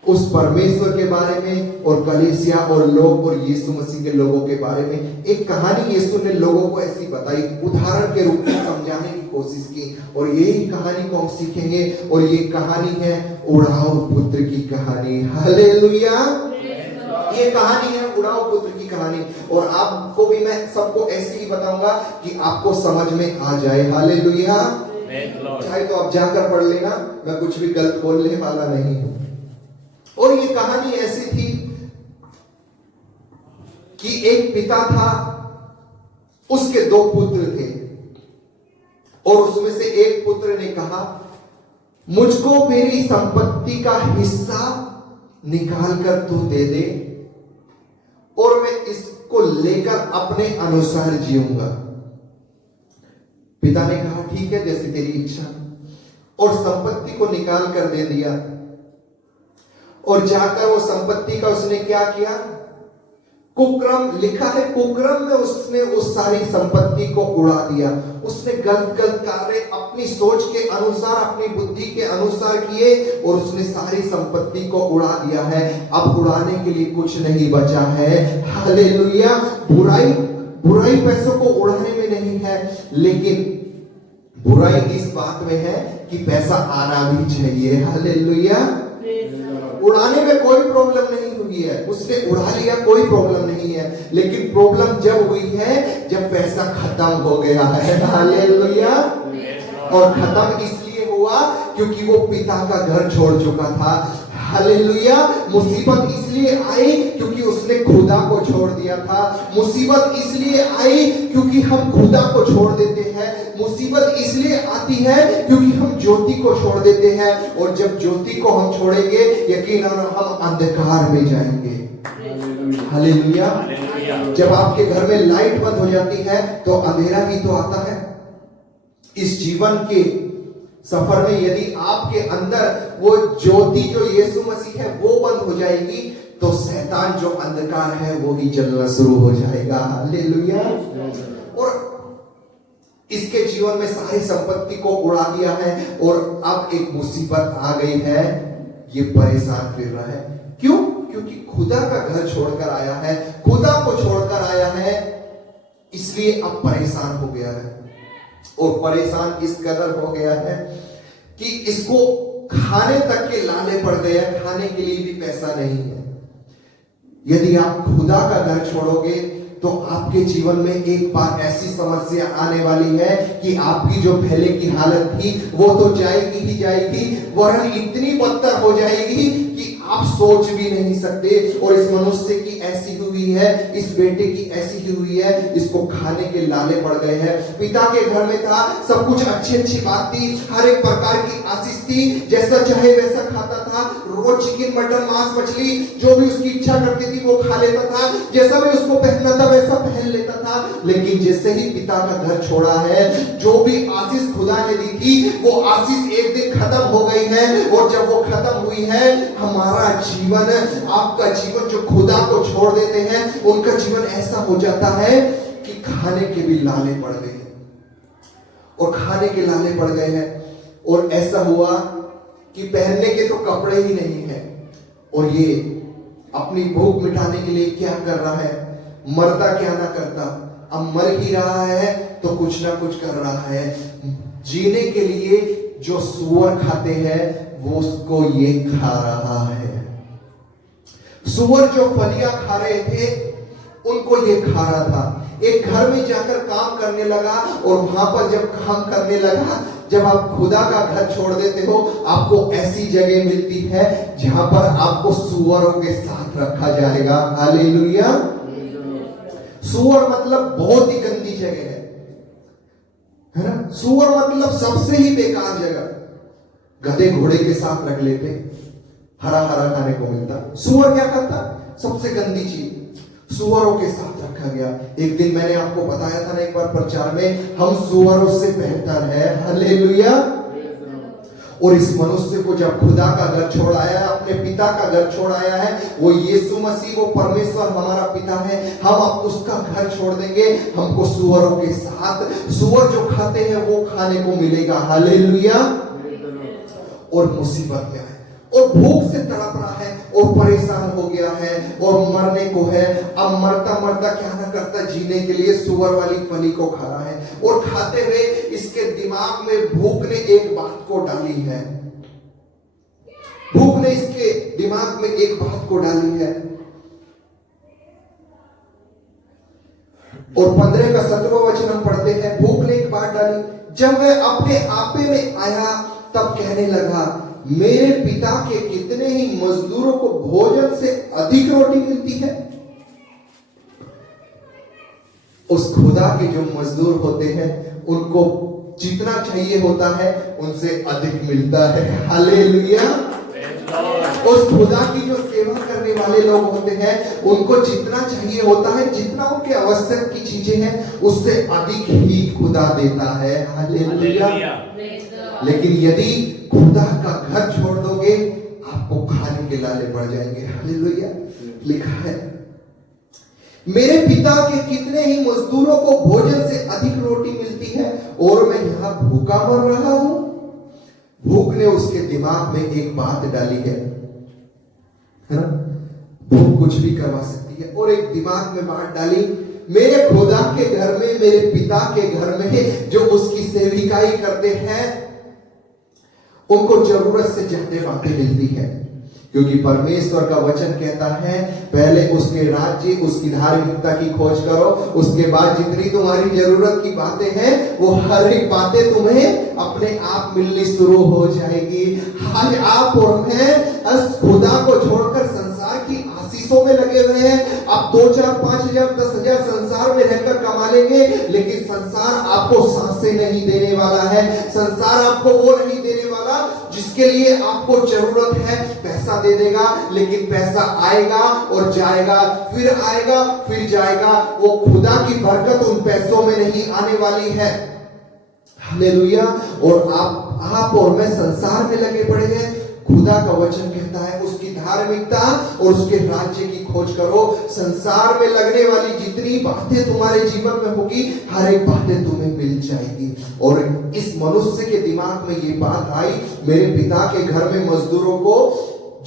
उस परमेश्वर के बारे में और कलीसिया और लोग और यीशु मसीह के लोगों के बारे में। एक कहानी यीशु ने लोगों को ऐसी बताई, उदाहरण के रूप में समझाने की कोशिश की, और यही कहानी को हम सीखेंगे। और ये कहानी है उड़ाऊ पुत्र की कहानी। हालेलुया। ये कहानी है उड़ाऊ पुत्र की कहानी, और आपको भी मैं सबको ऐसे ही बताऊंगा कि आपको समझ में आ जाए। हालेलुया। चाहे तो आप जाकर पढ़ लेना, मैं कुछ भी गलत बोलने वाला नहीं हूं। और ये कहानी ऐसी थी कि एक पिता था, उसके 2 पुत्र थे, और उसमें से एक पुत्र ने कहा, मुझको मेरी संपत्ति का हिस्सा निकाल कर तू दे दे और मैं इसको लेकर अपने अनुसार जीऊंगा। पिता ने कहा, ठीक है, जैसी तेरी इच्छा, और संपत्ति को निकाल कर दे दिया। और जाकर वो संपत्ति का उसने क्या किया, कुक्रम लिखा है, कुक्रम में उसने उस सारी संपत्ति को उड़ा दिया। उसने गलत गलत कार्य अपनी सोच के अनुसार, अपनी बुद्धि के अनुसार किए, और उसने सारी संपत्ति को उड़ा दिया है। अब उड़ाने के लिए कुछ नहीं बचा है। हालेलुया। बुराई पैसों को उड़ाने में नहीं है, लेकिन बुराई इस बात में है कि पैसा आना भी चाहिए। हालेलुया। उड़ाने में कोई प्रॉब्लम नहीं हुई है, उसने उड़ा लिया, कोई प्रॉब्लम नहीं है, लेकिन प्रॉब्लम जब हुई है जब पैसा खत्म हो गया है। हालेलुया। और खत्म इसलिए हुआ क्योंकि वो पिता का घर छोड़ चुका था। हालेलुया। मुसीबत इसलिए आई क्योंकि उसने खुदा को छोड़ दिया था। मुसीबत इसलिए आई क्योंकि हम खुदा को छोड़ देते हैं। मुसीबत इसलिए आती है क्योंकि हम ज्योति को छोड़ देते हैं, और जब ज्योति को हम छोड़ेंगे यकीनन हम अंधकार में जाएंगे। हालेलुया। जब आपके घर में लाइट बंद हो जाती है तो अंधेरा भी तो आता है। इस जीवन के सफर में यदि आपके अंदर वो ज्योति जो यीशु मसीह है वो बंद हो जाएगी, तो शैतान जो अंधकार है वो ही जलना शुरू हो जाएगा। हालेलुया। और इसके जीवन में सारी संपत्ति को उड़ा दिया है, और अब एक मुसीबत आ गई है, ये परेशान फिर रहा है। क्यों? क्योंकि खुदा का घर छोड़कर आया है, खुदा को छोड़कर आया है, इसलिए अब परेशान हो गया है। और परेशान इस कदर हो गया है कि इसको खाने तक के लाले पड़ गए, खाने के लिए भी पैसा नहीं है। यदि आप खुदा का घर छोड़ोगे तो आपके जीवन में एक बार ऐसी समस्या आने वाली है कि आपकी जो पहले की हालत थी वो तो जाएगी ही जाएगी, वरन इतनी बदतर हो जाएगी कि आप सोच भी नहीं सकते। और इस मनुष्य की ऐसी हुई है, इस बेटे की ऐसी ही हुई है, इसको खाने के लाले पड़ गए हैं। पिता के घर में था, सब कुछ अच्छी अच्छी बात थी, हर एक प्रकार की आशीष थी, जैसा चाहे वैसा खाता था, रोज चिकन मटन मांस मछली जो भी उसकी इच्छा करती थी वो खा लेता था, जैसा भी उसको पहनना था वैसा पहन लेता था। लेकिन जैसे ही पिता का घर छोड़ा है, जो भी आशीष खुदा ने दी थी वो आशीष एक दिन खत्म हो गई है। और जब वो खत्म हुई है, हमारा जीवन, आपका जीवन जो खुदा को छोड़ देते हैं उनका जीवन ऐसा हो जाता है कि खाने के भी लाले पड़ गए हैं, और खाने के लाले पड़ गए हैं। और ऐसा हुआ कि पहनने के तो कपड़े ही नहीं है, और ये अपनी भूख मिटाने के लिए क्या कर रहा है, मरता क्या ना करता, अब मर ही रहा है तो कुछ ना कुछ कर रहा है। जीने के लिए जो सूअर खाते हैं वो उसको ये खा रहा है। सूअर जो फलियां खा रहे थे उनको ये खा रहा था। एक घर में जाकर काम करने लगा, और वहां पर जब काम करने लगा, जब आप खुदा का घर छोड़ देते हो, आपको ऐसी जगह मिलती है जहां पर आपको सूअरों के साथ रखा जाएगा। हालेलुया। सूअर मतलब बहुत ही गंदी जगह है ना। सूअर मतलब सबसे ही बेकार जगह। गधे घोड़े के साथ रख लेते, हरा हरा खाने को मिलता। सूअर क्या करता? सबसे गंदी चीज। सुअरों के साथ रखा गया। एक दिन मैंने आपको बताया था ना एक बार प्रचार में, हम सुअरों से बेहतर है। हालेलुया। और इस मनुष्य को जब खुदा का घर छोड़ आया है, अपने पिता का घर छोड़ आया है, वो यीशु मसीह, वो परमेश्वर हमारा पिता है, हम अब उसका घर छोड़ देंगे, हमको सुअरों के साथ, सुअर जो खाते हैं वो खाने को मिलेगा। हालेलुया। और मुसीबत में है और भूख से तड़प रहा है और परेशान हो गया है और मरने को है। अब मरता मरता क्या ना करता, जीने के लिए सुअर वाली फली को खा रहा है। और खाते हुए इसके दिमाग में भूख ने एक बात को डाली है, भूख ने इसके दिमाग में एक बात को डाली है। और 15 का 17वां वचन हम पढ़ते हैं, भूख ने एक बात डाली, जब वह अपने आपे में आया तब कहने लगा, मेरे पिता के कितने ही मजदूरों को भोजन से अधिक रोटी मिलती है। उस खुदा के जो मजदूर होते हैं उनको जितना चाहिए होता है उनसे अधिक मिलता है। हालेलुया। उस खुदा की जो सेवा करने वाले लोग होते हैं उनको जितना चाहिए होता है, जितना उनके आवश्यक की चीजें हैं उससे अधिक ही खुदा देता है। हालेलुया। लेकिन यदि खुदा का घर छोड़ दोगे आपको खाने के लाले पड़ जाएंगे। हालेलुया। लिखा है, मेरे पिता के कितने ही मजदूरों को भोजन से अधिक रोटी मिलती है और मैं यहां भूखा मर रहा हूं। भूख ने उसके दिमाग में एक बात डाली है ना, भूख कुछ भी करवा सकती है। और एक दिमाग में बात डाली, मेरे खुदा के घर में, मेरे पिता के घर में जो उसकी सेविकाई करते हैं उनको जरूरत से ज्यादा बातें मिलती है। क्योंकि परमेश्वर का वचन कहता है, पहले उसके राज्य, उसकी धार्मिकता की खोज करो, उसके बाद जितनी तुम्हारी जरूरत की बातें हैं वो हर एक बातें तुम्हें अपने आप मिलनी शुरू हो जाएगी। आज आप और मैं उस खुदा को छोड़कर संसार की आशीषों में लगे हुए हैं। आप 2, 4, 5 हजार 10 हजार संसार में रहकर कमा लेंगे, लेकिन संसार आपको सांसें नहीं देने वाला है। संसार आपको वो नहीं देने वाला जिसके लिए आपको जरूरत है। पैसा दे देगा, लेकिन पैसा आएगा और जाएगा, फिर आएगा फिर जाएगा। वो खुदा की बरकत उन पैसों में नहीं आने वाली है। हालेलुया। और आप और मैं संसार में लगे पड़े हैं। खुदा का वचन कहता है उसकी धार्मिकता और उसके राज्य की खोज करो। संसार में लगने वाली जितनी बातें तुम्हारे जीवन में होगी हर एक बातें तुम्हें मिल जाएगी। और इस मनुष्य के दिमाग में ये बात आई, मेरे पिता के घर में मजदूरों को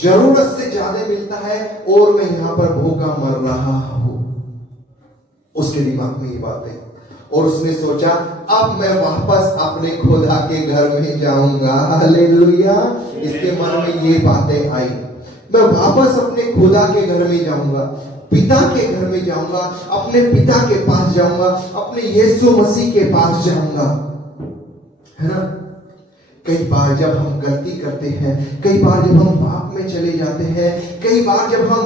जरूरत से ज्यादा मिलता है और मैं यहां पर भूखा मर रहा हूं। उसके दिमाग में ये बात है और उसने सोचा, अब मैं वापस अपने खुदा के घर में जाऊंगा। हालेलुया। इसके मन में ये बातें आई, मैं वापस अपने खुदा के घर में जाऊंगा, पिता के घर में जाऊंगा, अपने पिता के पास जाऊंगा, अपने यीशु मसीह के पास जाऊंगा। है ना। कई बार जब हम गलती करते हैं, कई बार जब हम पाप में चले जाते हैं, कई बार जब हम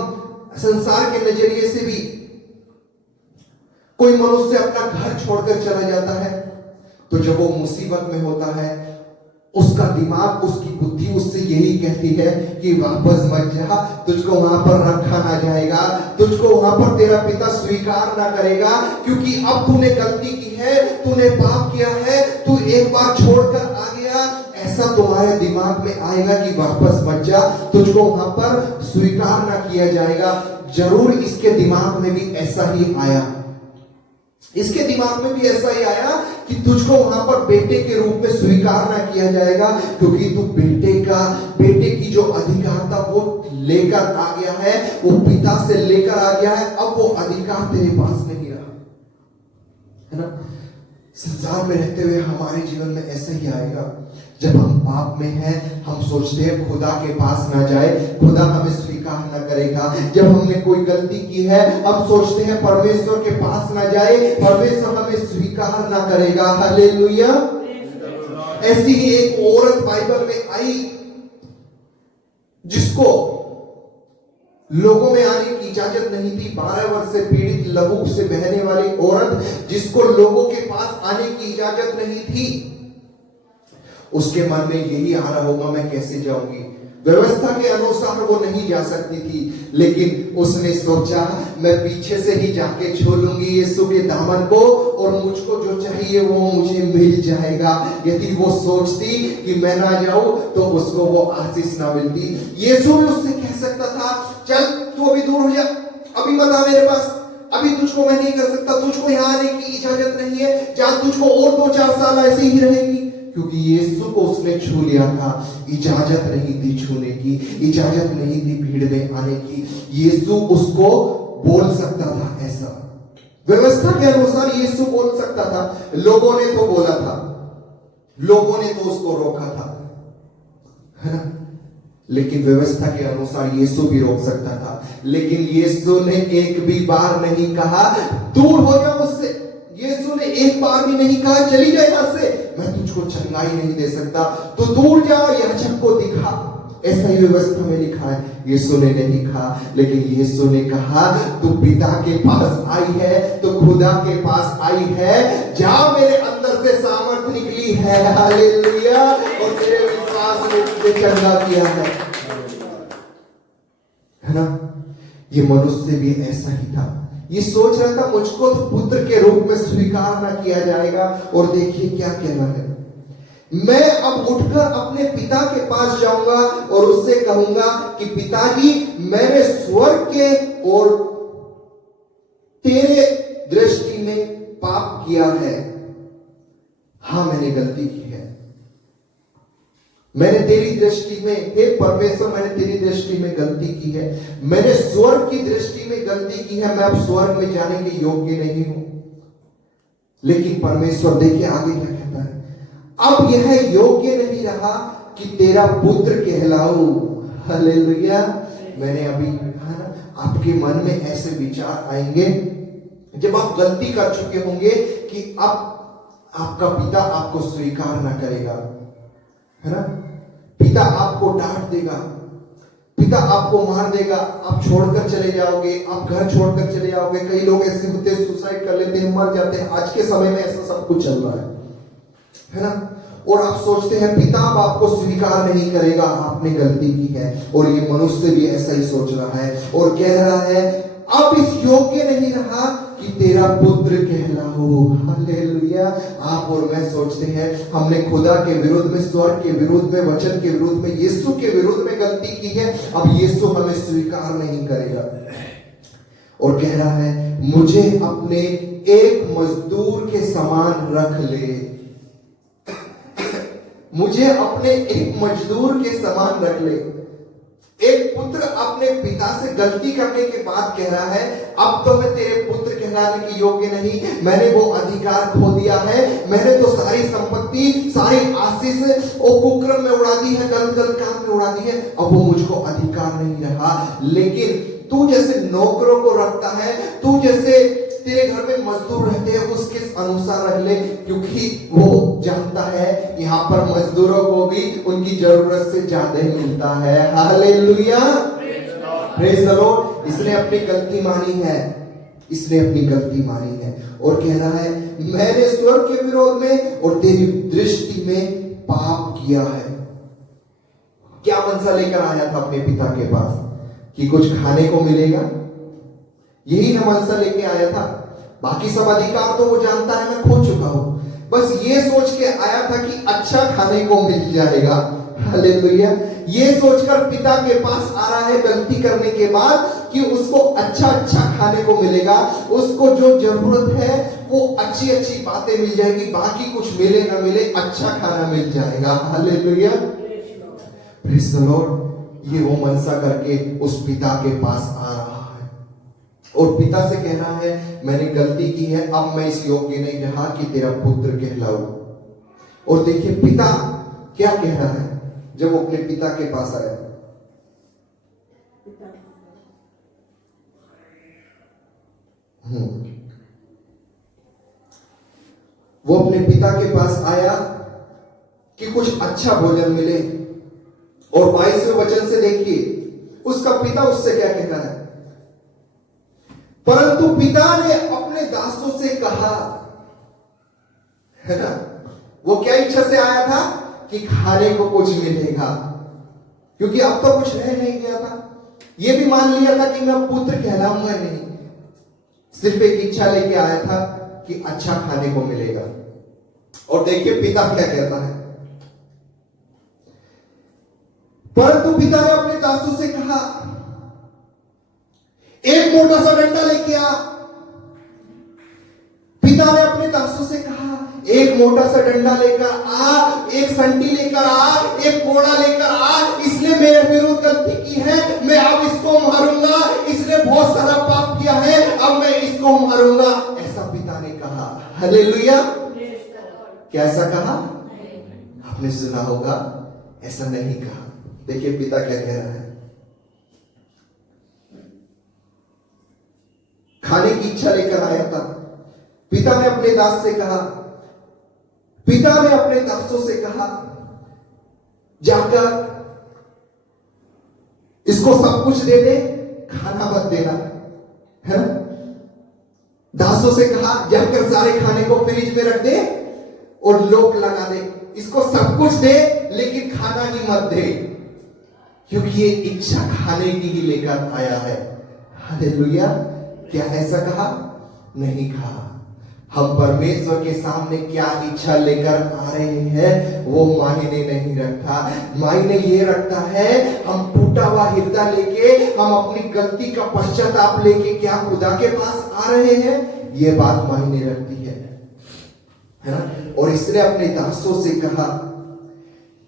संसार के नजरिए से भी कोई मनुष्य अपना घर छोड़कर चला जाता है, तो जब वो मुसीबत में होता है उसका दिमाग, उसकी बुद्धि उससे यही कहती है कि वापस मत जा, तुझको वहां पर रखा ना जाएगा, तुझको वहां पर तेरा पिता स्वीकार ना करेगा, क्योंकि अब तूने गलती की है, तूने पाप किया है, तू एक बार छोड़कर आ गया। ऐसा तुम्हारे दिमाग में आएगा कि वापस मत जा, तुझको वहां पर स्वीकार ना किया जाएगा। जरूर इसके दिमाग में भी ऐसा ही आया, इसके दिमाग में भी ऐसा ही आया कि तुझको वहां पर बेटे के रूप में स्वीकार ना किया जाएगा, क्योंकि तू बेटे की जो अधिकार था वो लेकर आ गया है, वो पिता से लेकर आ गया है। अब वो अधिकार तेरे पास नहीं रहा। है ना। संसार में रहते हुए हमारे जीवन में ऐसा ही आएगा। जब हम पाप में हैं, हम सोचते हैं खुदा के पास ना जाए, खुदा हमें स्वीकार ना करेगा। जब हमने कोई गलती की है, हम सोचते हैं परमेश्वर के पास ना जाए, परमेश्वर हमें स्वीकार ना करेगा। हालेलुया। ऐसी ही एक औरत बाइबल में आई जिसको लोगों में आने की इजाजत नहीं थी। 12 वर्ष से पीड़ित, लहू से बहने वाली औरत, जिसको लोगों के पास आने की इजाजत नहीं थी। उसके मन में यही आ रहा होगा, मैं कैसे जाऊंगी, व्यवस्था के अनुसार वो नहीं जा सकती थी, लेकिन उसने सोचा मैं पीछे से ही जाके छू लूंगी यीशु के दामन को और मुझको जो चाहिए वो मुझे मिल जाएगा। यदि वो सोचती कि मैं ना जाऊं तो उसको वो आशीष ना मिलती। यीशु भी उससे कह सकता था चल तू अभी दूर हो जा, अभी मत आ मेरे पास, अभी तुझको मैं नहीं कर सकता, तुझको यहाँ आने की इजाजत नहीं है, जा तुझको और 2-4 साल ऐसे ही रहेगी। क्योंकि यीशु को उसने छू लिया था, इजाजत नहीं थी छूने की, इजाजत नहीं थी भीड़ में आने की। यीशु उसको बोल सकता था ऐसा, व्यवस्था के अनुसार यीशु बोल सकता था, लोगों ने तो बोला था, लोगों ने तो उसको रोका था, है ना। लेकिन व्यवस्था के अनुसार यीशु भी रोक सकता था, लेकिन यीशु ने एक भी बार नहीं कहा दूर हो जा मुझसे। यीशु ने एक बार भी नहीं कहा चली जाए यहां से, मैं तुझको चंगाई नहीं दे सकता, तो दूर जा याजक को दिखा, ऐसा ही व्यवस्था में लिखा है। यीशु ने नहीं कहा, लेकिन यीशु ने कहा तू पिता के पास आई है तो खुदा के पास आई है, जा मेरे अंदर से सामर्थ निकली है, हालेलुया, और तेरे विश्वास ने तुझे चंगा किया है ना। ये मनुष्य भी ऐसा ही था, ये सोच रहा था मुझको तो पुत्र के रूप में स्वीकार ना किया जाएगा, और देखिए क्या कहना है, मैं अब उठकर अपने पिता के पास जाऊंगा और उससे कहूंगा कि पिताजी मैंने स्वर्ग के और तेरे दृष्टि में पाप किया है, हाँ मैंने गलती की है, मैंने तेरी दृष्टि में, हे परमेश्वर मैंने तेरी दृष्टि में गलती की है, मैंने स्वर्ग की दृष्टि में गलती की है, मैं अब स्वर्ग में जाने के योग्य नहीं हूं। लेकिन परमेश्वर देखिए आगे क्या कहता है, अब यह योग्य नहीं रहा कि तेरा पुत्र कहलाऊं, हालेलुया। मैंने अभी कहा ना, आपके मन में ऐसे विचार आएंगे जब आप गलती कर चुके होंगे कि अब आपका पिता आपको स्वीकार ना करेगा, है ना, पिता आपको डांट देगा, पिता आपको मार देगा, आप छोड़कर चले जाओगे, आप घर छोड़कर चले जाओगे। कई लोग ऐसे होते हैं सुसाइड कर लेते हैं, मर जाते हैं, आज के समय में ऐसा सब कुछ चल रहा है ना। और आप सोचते हैं पिता अब आपको स्वीकार नहीं करेगा, आपने गलती की है। और ये मनुष्य भी ऐसा ही सोच रहा है और कह रहा है अब इस योग्य नहीं रहा कि तेरा पुत्र कहलाओ, हालेलुया। आप और मैं सोचते हैं हमने खुदा के विरुद्ध में, स्वर्ग के विरुद्ध में, वचन के विरुद्ध में, यीशु के विरुद्ध में गलती की है, अब यीशु हमें स्वीकार नहीं करेगा। और कह रहा है मुझे अपने एक मजदूर के समान रख ले, मुझे अपने एक मजदूर के समान रख ले। एक पुत्र अपने पिता से गलती करने के बाद कह रहा है अब तो मैं तेरे पुत्र कहलाने की योग्य नहीं, मैंने वो अधिकार खो दिया है, मैंने तो सारी संपत्ति, सारी आशीष और कुकर्म में उड़ा दी है, गलत गलत काम में उड़ा दी है, अब वो मुझको अधिकार नहीं रहा। लेकिन तू जैसे नौकरों को रखता है, तू जैसे तेरे घर में मजदूर रहते हैं उसके अनुसार रख ले, क्योंकि वो जानता है यहाँ पर मजदूरों को भी उनकी जरूरत से ज्यादा मिलता है, हालेलुया, प्रेज द लॉर्ड। इसने अपनी गलती मानी है, इसने अपनी गलती मानी है और कह रहा है मैंने स्वर्ग के विरोध में और तेरी दृष्टि में पाप किया है। क्या मनसा लेकर आया था अपने पिता के पास कि कुछ खाने को मिलेगा, यही न मनसा लेके आया था। बाकी सब अधिकार तो वो जानता है मैं खो चुका हूं, बस ये सोच के आया था कि अच्छा खाने को मिल जाएगा, हालेलुया। ये सोचकर पिता के पास आ रहा है गलती करने के बाद कि उसको अच्छा अच्छा खाने को मिलेगा, उसको जो जरूरत है वो अच्छी अच्छी बातें मिल जाएगी, बाकी कुछ मिले ना मिले अच्छा खाना मिल जाएगा, हालेलुया, प्रेज द लॉर्ड। ये वो मनसा करके उस पिता के पास आ रहा है और पिता से कह रहा है मैंने गलती की है, अब मैं इस योग्य नहीं रहा कि तेरा पुत्र कहलाऊं। और देखिए पिता क्या कह रहा है जब वो अपने पिता के पास आया, वो अपने पिता के पास आया कि कुछ अच्छा भोजन मिले। और 22वें वचन से देखिए उसका पिता उससे क्या कहता है, परंतु पिता ने अपने दासों से कहा, है ना, वो क्या इच्छा से आया था कि खाने को कुछ मिलेगा, क्योंकि अब तो कुछ रह नहीं गया था। ये भी मान लिया था कि मैं पुत्र कहलाऊंगा नहीं, सिर्फ एक इच्छा लेके आया था कि अच्छा खाने को मिलेगा। और देखिए पिता क्या कहता है, परंतु पिता ने अपने दासों से कहा, एक मोटा सा डंडा लेके आ। पिता ने अपने दासों से कहा, एक मोटा सा डंडा लेकर आ, एक संटी लेकर आ, एक कोड़ा लेकर आ। इसने मेरे विरुद्ध गलती की है, मैं अब इसको मारूंगा। इसने बहुत सारा पाप किया है, अब मैं इसको मारूंगा। ऐसा पिता ने कहा। हालेलुया। क्या ऐसा कहा? आपने सुना होगा, ऐसा नहीं कहा। देखिए पिता क्या कह रहा है। खाने की इच्छा लेकर आया था। पिता ने अपने दास से कहा, पिता ने अपने दासों से कहा, जाकर इसको सब कुछ दे दे, खाना मत देना, है ना। दासों से कहा, जाकर सारे खाने को फ्रिज में रख दे और लॉक लगा दे। इसको सब कुछ दे लेकिन खाना ही मत दे, क्योंकि ये इच्छा खाने की ही लेकर आया है। हालेलुया। क्या ऐसा कहा? नहीं कहा। हम परमेश्वर के सामने क्या इच्छा लेकर आ रहे हैं वो मायने नहीं रखता। मायने ये रखता है हम टूटा हुआ हृदय लेके, हम अपनी गलती का पश्चाताप लेके क्या खुदा के पास आ रहे हैं, ये बात मायने रखती है ना। और इसने अपने दासों से कहा,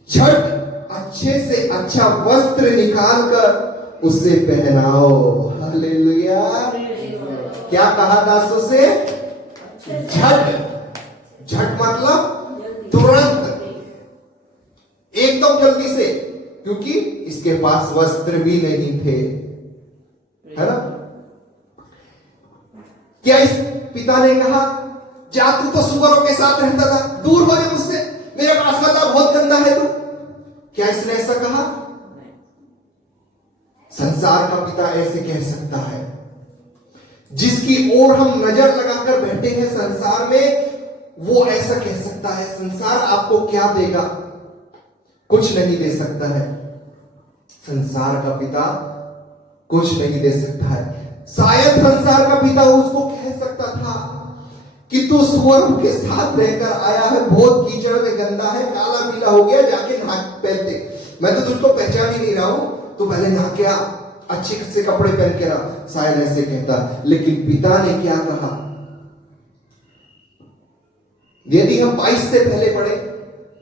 झट अच्छे से अच्छा वस्त्र निकाल कर उसे पहनाओ। हालेलुया। क्या कहा दासों से? झट। झट मतलब तुरंत, एकदम जल्दी से, क्योंकि इसके पास वस्त्र भी नहीं थे, है ना। क्या इस पिता ने कहा, जा तू तो सुअरों के साथ रहता था, दूर हो जा मुझसे, मेरे पास बता, बहुत गंदा है तू। क्या इसने ऐसा कहा? संसार का पिता ऐसे कह सकता है। जिसकी ओर हम नजर लगाकर बैठे हैं संसार में, वो ऐसा कह सकता है। संसार आपको क्या देगा? कुछ नहीं दे सकता है। संसार का पिता कुछ नहीं दे सकता है। शायद संसार का पिता उसको कह सकता था कि तू सुअरों के साथ रहकर आया है, बहुत कीचड़ में गंदा है, काला पीला हो गया, जाके नहा पहनते, मैं तो तुझको पहचान ही नहीं रहा हूं, तू पहले नहा के आ, अच्छे से कपड़े पहन के रहा। शायद ऐसे कहता। लेकिन पिता ने क्या कहा? यदि हम 22 से पहले पढ़े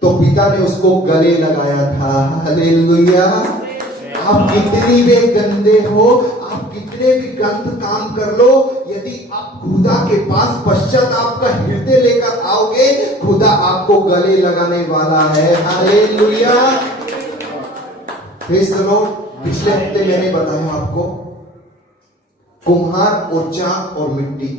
तो पिता ने उसको गले लगाया था। हालेलुया। आप कितनी भी गंदे हो, आप कितने भी गलत काम कर लो, यदि आप खुदा के पास पश्चाताप का हृदय लेकर आओगे, खुदा आपको गले लगाने वाला है। हालेलुया। पिछले हफ्ते मैंने बताया आपको, कुम्हार और चाक और मिट्टी।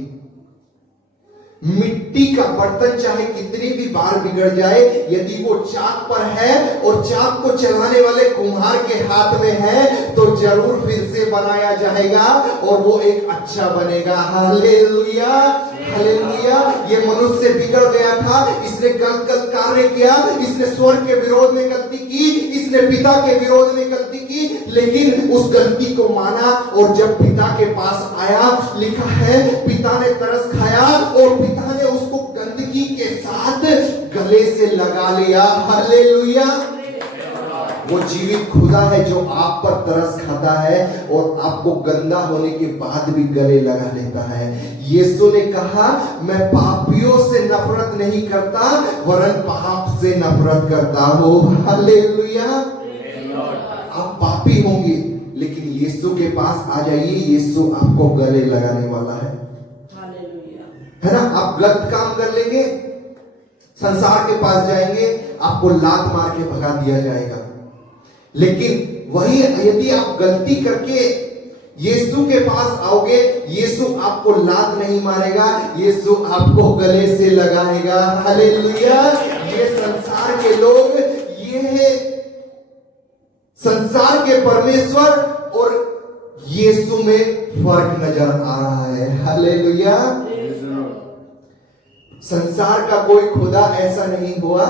मिट्टी का बर्तन चाहे कितनी भी बार बिगड़ जाए, यदि वो चाक पर है और चाक को चलाने वाले कुम्हार के हाथ में है, तो जरूर फिर से बनाया जाएगा और वो एक अच्छा बनेगा। हालेलुया। हालेलुया। ये मनुष्य बिगड़ गया था, इसने गलत कार्य किया, इसने स्वर्ग के विरोध में गलती की, इसने पिता के विरोध में गलती की, लेकिन उस गलती को माना और जब पिता के पास आया, लिखा है पिता ने तरस खाया और पिता ने उसको गंदगी के साथ गले से लगा लिया। हालेलुया। वो जीवित खुदा है जो आप पर तरस खाता है और आपको गंदा होने के बाद भी गले लगा लेता है। यीशु ने कहा, मैं पापियों से नफरत नहीं करता, वरन पाप से नफरत करता हूं। हालेलुया। आप पापी होंगे, लेकिन यीशु के पास आ जाइए, यीशु आपको गले लगाने वाला है। है ना। आप गलत काम कर लेंगे, संसार के पास जाएंगे, आपको लात मार के भगा दिया जाएगा। लेकिन वही यदि आप गलती करके यीशु के पास आओगे, यीशु आपको लात नहीं मारेगा, यीशु आपको गले से लगाएगा। हालेलुया। ये संसार के लोग, ये है संसार के परमेश्वर और यीशु में फर्क नजर आ रहा है। हालेलुया। संसार का कोई खुदा ऐसा नहीं हुआ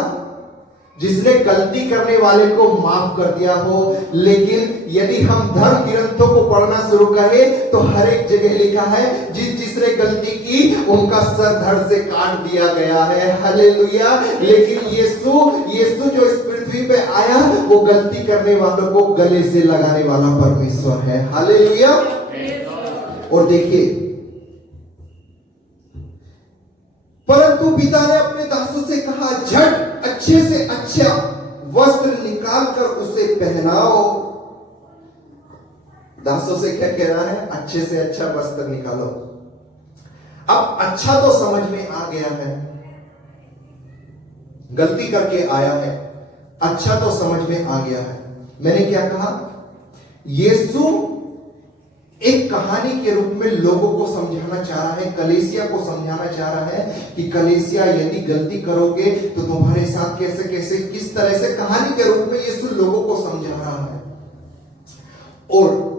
जिसने गलती करने वाले को माफ कर दिया हो। लेकिन यदि हम धर्म ग्रंथों को पढ़ना शुरू करें तो हर एक जगह लिखा है जिसने गलती की उनका सर धड़ से काट दिया गया है। हालेलुया। लेकिन यीशु जो इस पृथ्वी पे आया वो गलती करने वालों को गले से लगाने वाला परमेश्वर है। हालेलुया। और देखिए, परंतु पिता ने अपने दासों से कहा, झट अच्छे से अच्छा वस्त्र निकाल कर उसे पहनाओ। दासों से क्या कह रहा है? अच्छे से अच्छा वस्त्र निकालो। अब अच्छा तो समझ में आ गया है, गलती करके आया है, अच्छा तो समझ में आ गया है। मैंने क्या कहा? यीशु एक कहानी के रूप में लोगों को समझाना चाह रहा है, कलीसिया को समझाना चाह रहा है कि कलीसिया यदि गलती करोगे तो तुम्हारे साथ कैसे कैसे किस तरह से, कहानी के रूप में यीशु लोगों को समझा रहा है। और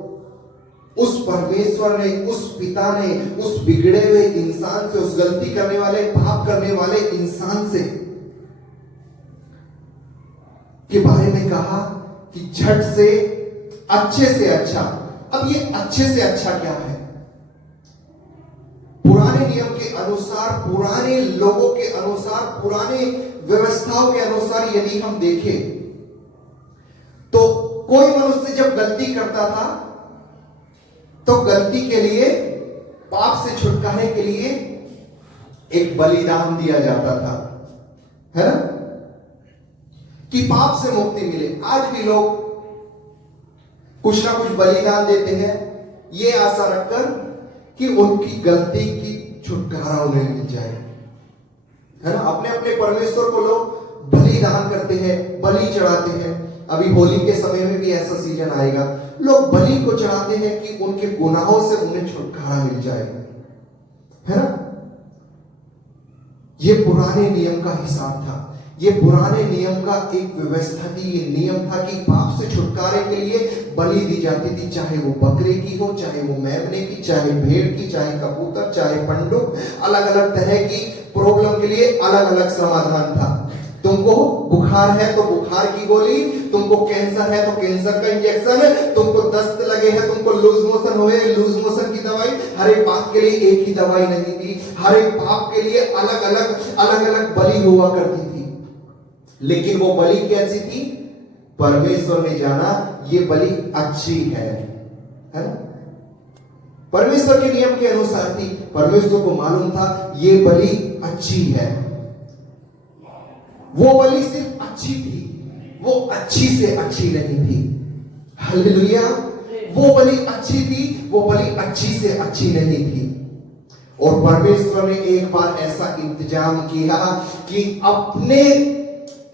उस परमेश्वर ने, उस पिता ने उस बिगड़े हुए इंसान से, उस गलती करने वाले, पाप करने वाले इंसान से के बारे में कहा कि झट से अच्छे से अच्छा। अब ये अच्छे से अच्छा क्या है? पुराने नियम के अनुसार, पुराने लोगों के अनुसार, पुराने व्यवस्थाओं के अनुसार यदि हम देखें तो कोई मनुष्य जब गलती करता था तो गलती के लिए, पाप से छुटकारे के लिए एक बलिदान दिया जाता था, है ना, कि पाप से मुक्ति मिले। आज भी लोग कुछ ना कुछ बलिदान देते हैं, ये आशा रखकर कि उनकी गलती की छुटकारा उन्हें मिल जाए, है ना। अपने अपने परमेश्वर को लोग बलिदान करते हैं, बलि चढ़ाते हैं। अभी होली के समय में भी ऐसा सीजन आएगा, लोग बलि को चढ़ाते हैं कि उनके गुनाहों से उन्हें छुटकारा मिल जाए, है ना। ये पुराने नियम का हिसाब था, ये पुराने नियम का एक व्यवस्था थी। ये नियम था कि पाप से छुटकारे के लिए बलि दी जाती थी, चाहे वो बकरे की हो, चाहे वो मेमने की, चाहे भेड़ की, चाहे कबूतर, चाहे पंडुक। अलग अलग तरह की प्रॉब्लम के लिए अलग अलग समाधान था। तुमको बुखार है तो बुखार की गोली, तुमको कैंसर है तो कैंसर का इंजेक्शन, तुमको दस्त लगे है, तुमको लूज मोशन हुए, लूज मोशन की दवाई। हर एक बात के लिए एक ही दवाई नहीं थी, हर एक पाप के लिए अलग अलग बलि हुआ करती थी। लेकिन वो बलि कैसी थी? परमेश्वर ने जाना ये बलि अच्छी है ना। परमेश्वर के नियम के अनुसार थी, परमेश्वर को मालूम था ये बलि अच्छी है। वो बलि सिर्फ अच्छी थी, वो अच्छी से अच्छी नहीं थी। हालेलुया। वो बलि अच्छी थी, वो बलि अच्छी से अच्छी नहीं थी। और परमेश्वर ने एक बार ऐसा इंतजाम किया कि अपने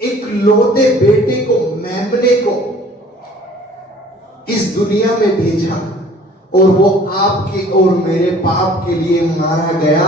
एक लौते बेटे को, मेमने को इस दुनिया में भेजा और वो आपके और मेरे पाप के लिए मारा गया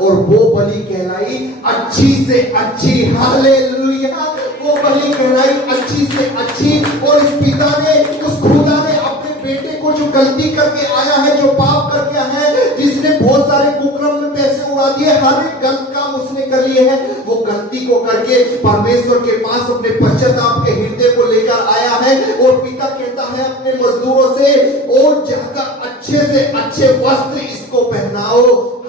और वो बलि कहलाई अच्छी से अच्छी। हालेलुया। वो बलि कहलाई अच्छी से अच्छी। और इस पिता ने, उस खुदा ने अपने बेटे को, जो गलती करके आया है, जो पाप करके आया है, जिसने बहुत सारे कुकर्म में पैसे उड़ा दिए, हर एक गलत काम उसने कर लिए हैं, वो गलती को करके परमेश्वर के पास अपने पश्चाताप के हृदय को लेकर आया है। और पिता कहता है अपने मजदूरों से, और जाकर अच्छे से अच्छे वस्त्र इसको पहनाओ।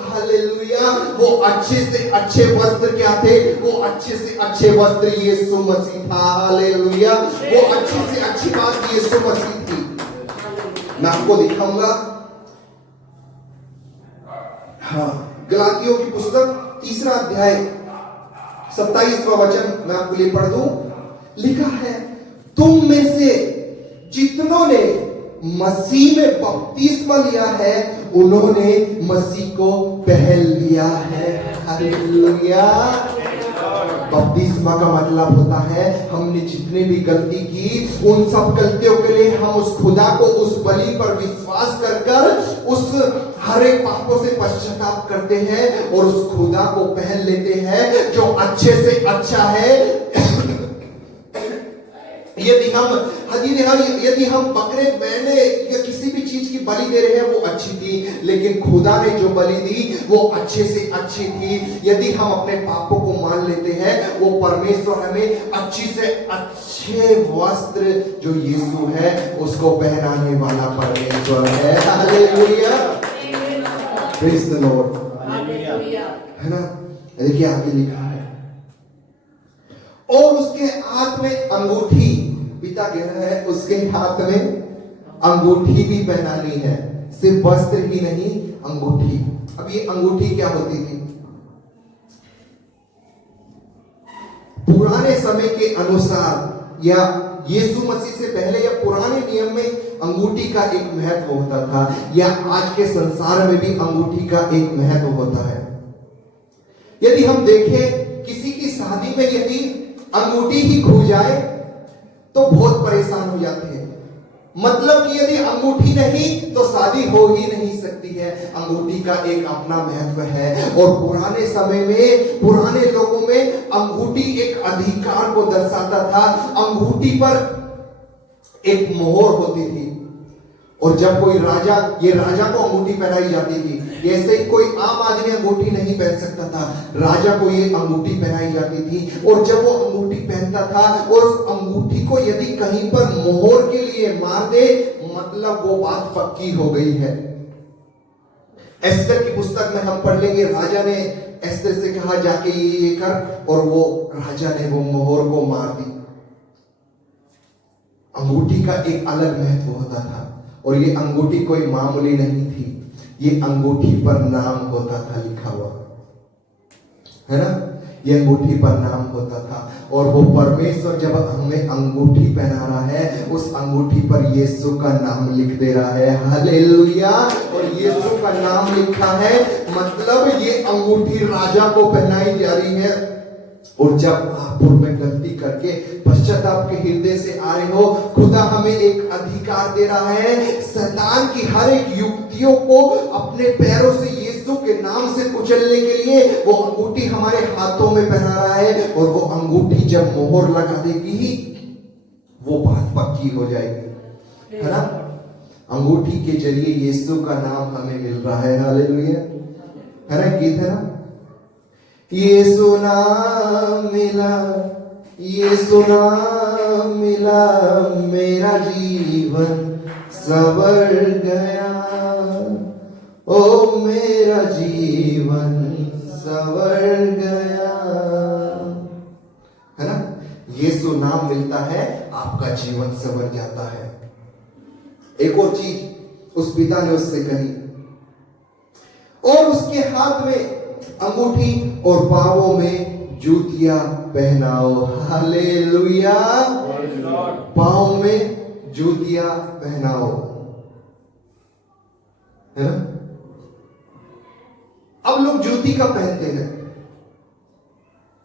हालेलुया। वो अच्छे से अच्छे वस्त्र क्या थे? वो अच्छे से अच्छे वस्त्र यीशु मसीह था। हालेलुया। वो अच्छी से अच्छी बात यीशु मसीह थी। मैं आपको दिखाऊंगा, हाँ, गलातियों की पुस्तक 3 अध्याय 27वां वचन मैं आपके लिए पढ़ दूं। लिखा है, तुम में से जितनों ने मसीह में बपतिस्मा लिया है उन्होंने मसीह को पहन लिया है। हालेलुया। बपतिस्मा का मतलब होता है हमने जितने भी गलती की उन सब गलतियों के लिए हम उस खुदा को, उस बलि पर विश्वास कर उस हर एक पापों से पश्चाताप करते हैं और उस खुदा को पहन लेते हैं जो अच्छे से अच्छा है। यदि हम बकरे मेंढे या किसी भी चीज की बलि दे रहे हैं वो अच्छी थी, लेकिन खुदा ने जो बलि दी वो अच्छे से अच्छी थी। यदि हम अपने पापों को मान लेते हैं, वो परमेश्वर हमें अच्छी से अच्छे वस्त्र जो यीशु है उसको पहनाने वाला परमेश्वर है। हालेलुया, प्रेज द लॉर्ड, है ना। देखिए आगे लिखा है, और उसके हाथ में अंगूठी, पिता कह रहा है उसके हाथ में अंगूठी भी पहनानी है, सिर्फ वस्त्र ही नहीं, अंगूठी। अब ये अंगूठी क्या होती थी? पुराने समय के अनुसार या यीशु मसीह से पहले या पुराने नियम में अंगूठी का एक महत्व होता था, या आज के संसार में भी अंगूठी का एक महत्व होता है। यदि हम देखें किसी की शादी में यदि अंगूठी ही खो जाए तो बहुत परेशान हो जाते हैं। मतलब कि यदि अंगूठी नहीं तो शादी हो ही नहीं सकती है। अंगूठी का एक अपना महत्व है, और पुराने समय में पुराने लोगों में अंगूठी एक अधिकार को दर्शाता था। अंगूठी पर एक मोहर होती थी, और जब कोई राजा, ये राजा को अंगूठी पहनाई जाती थी। ऐसे ही कोई आम आदमी अंगूठी नहीं पहन सकता था, राजा को ये अंगूठी पहनाई जाती थी। और जब वो अंगूठी पहनता था और उस अंगूठी को यदि कहीं पर मोहर के लिए मार दे, मतलब वो बात पक्की हो गई है। एस्तर की पुस्तक में हम पढ़ लेंगे, राजा ने एस्तर से कहा जाके ये कर, और वो राजा ने वो मोहर को मार दी। अंगूठी का एक अलग महत्व होता था, और ये अंगूठी कोई मामूली नहीं थी। ये अंगूठी पर नाम होता था लिखा हुआ, है ना। ये अंगूठी पर नाम होता था, और वो परमेश्वर जब हमें अंगूठी पहना रहा है, उस अंगूठी पर यीशु का नाम लिख दे रहा है। हालेलुया। और यीशु का नाम लिखा है, मतलब ये अंगूठी राजा को पहनाई जा रही है। और जब आप में गलती करके पश्चाताप के हृदय से आ रहे हो, खुदा हमें एक अधिकार दे रहा है शैतान की हर एक युक्तियों को अपने पैरों से यीशु के नाम से कुचलने के लिए। वो अंगूठी हमारे हाथों में पहना रहा है, और वो अंगूठी जब मोहर लगा देगी वो बात पक्की हो जाएगी, है ना। अंगूठी के जरिए यीशु का नाम हमें मिल रहा है। हालेलुया, है ना। गीत है ना, यीशु नाम मिला, यीशु नाम मिला, मेरा जीवन संवर गया, ओ मेरा जीवन संवर गया, है ना। यीशु नाम मिलता है, आपका जीवन संवर जाता है। एक और चीज उस पिता ने उससे कही, और उसके हाथ में अंगूठी और पांवों में जूतियां पहनाओ। हालेलुया, पांव में जूतियां पहनाओ, है ना। अब लोग जूती कब पहनते हैं?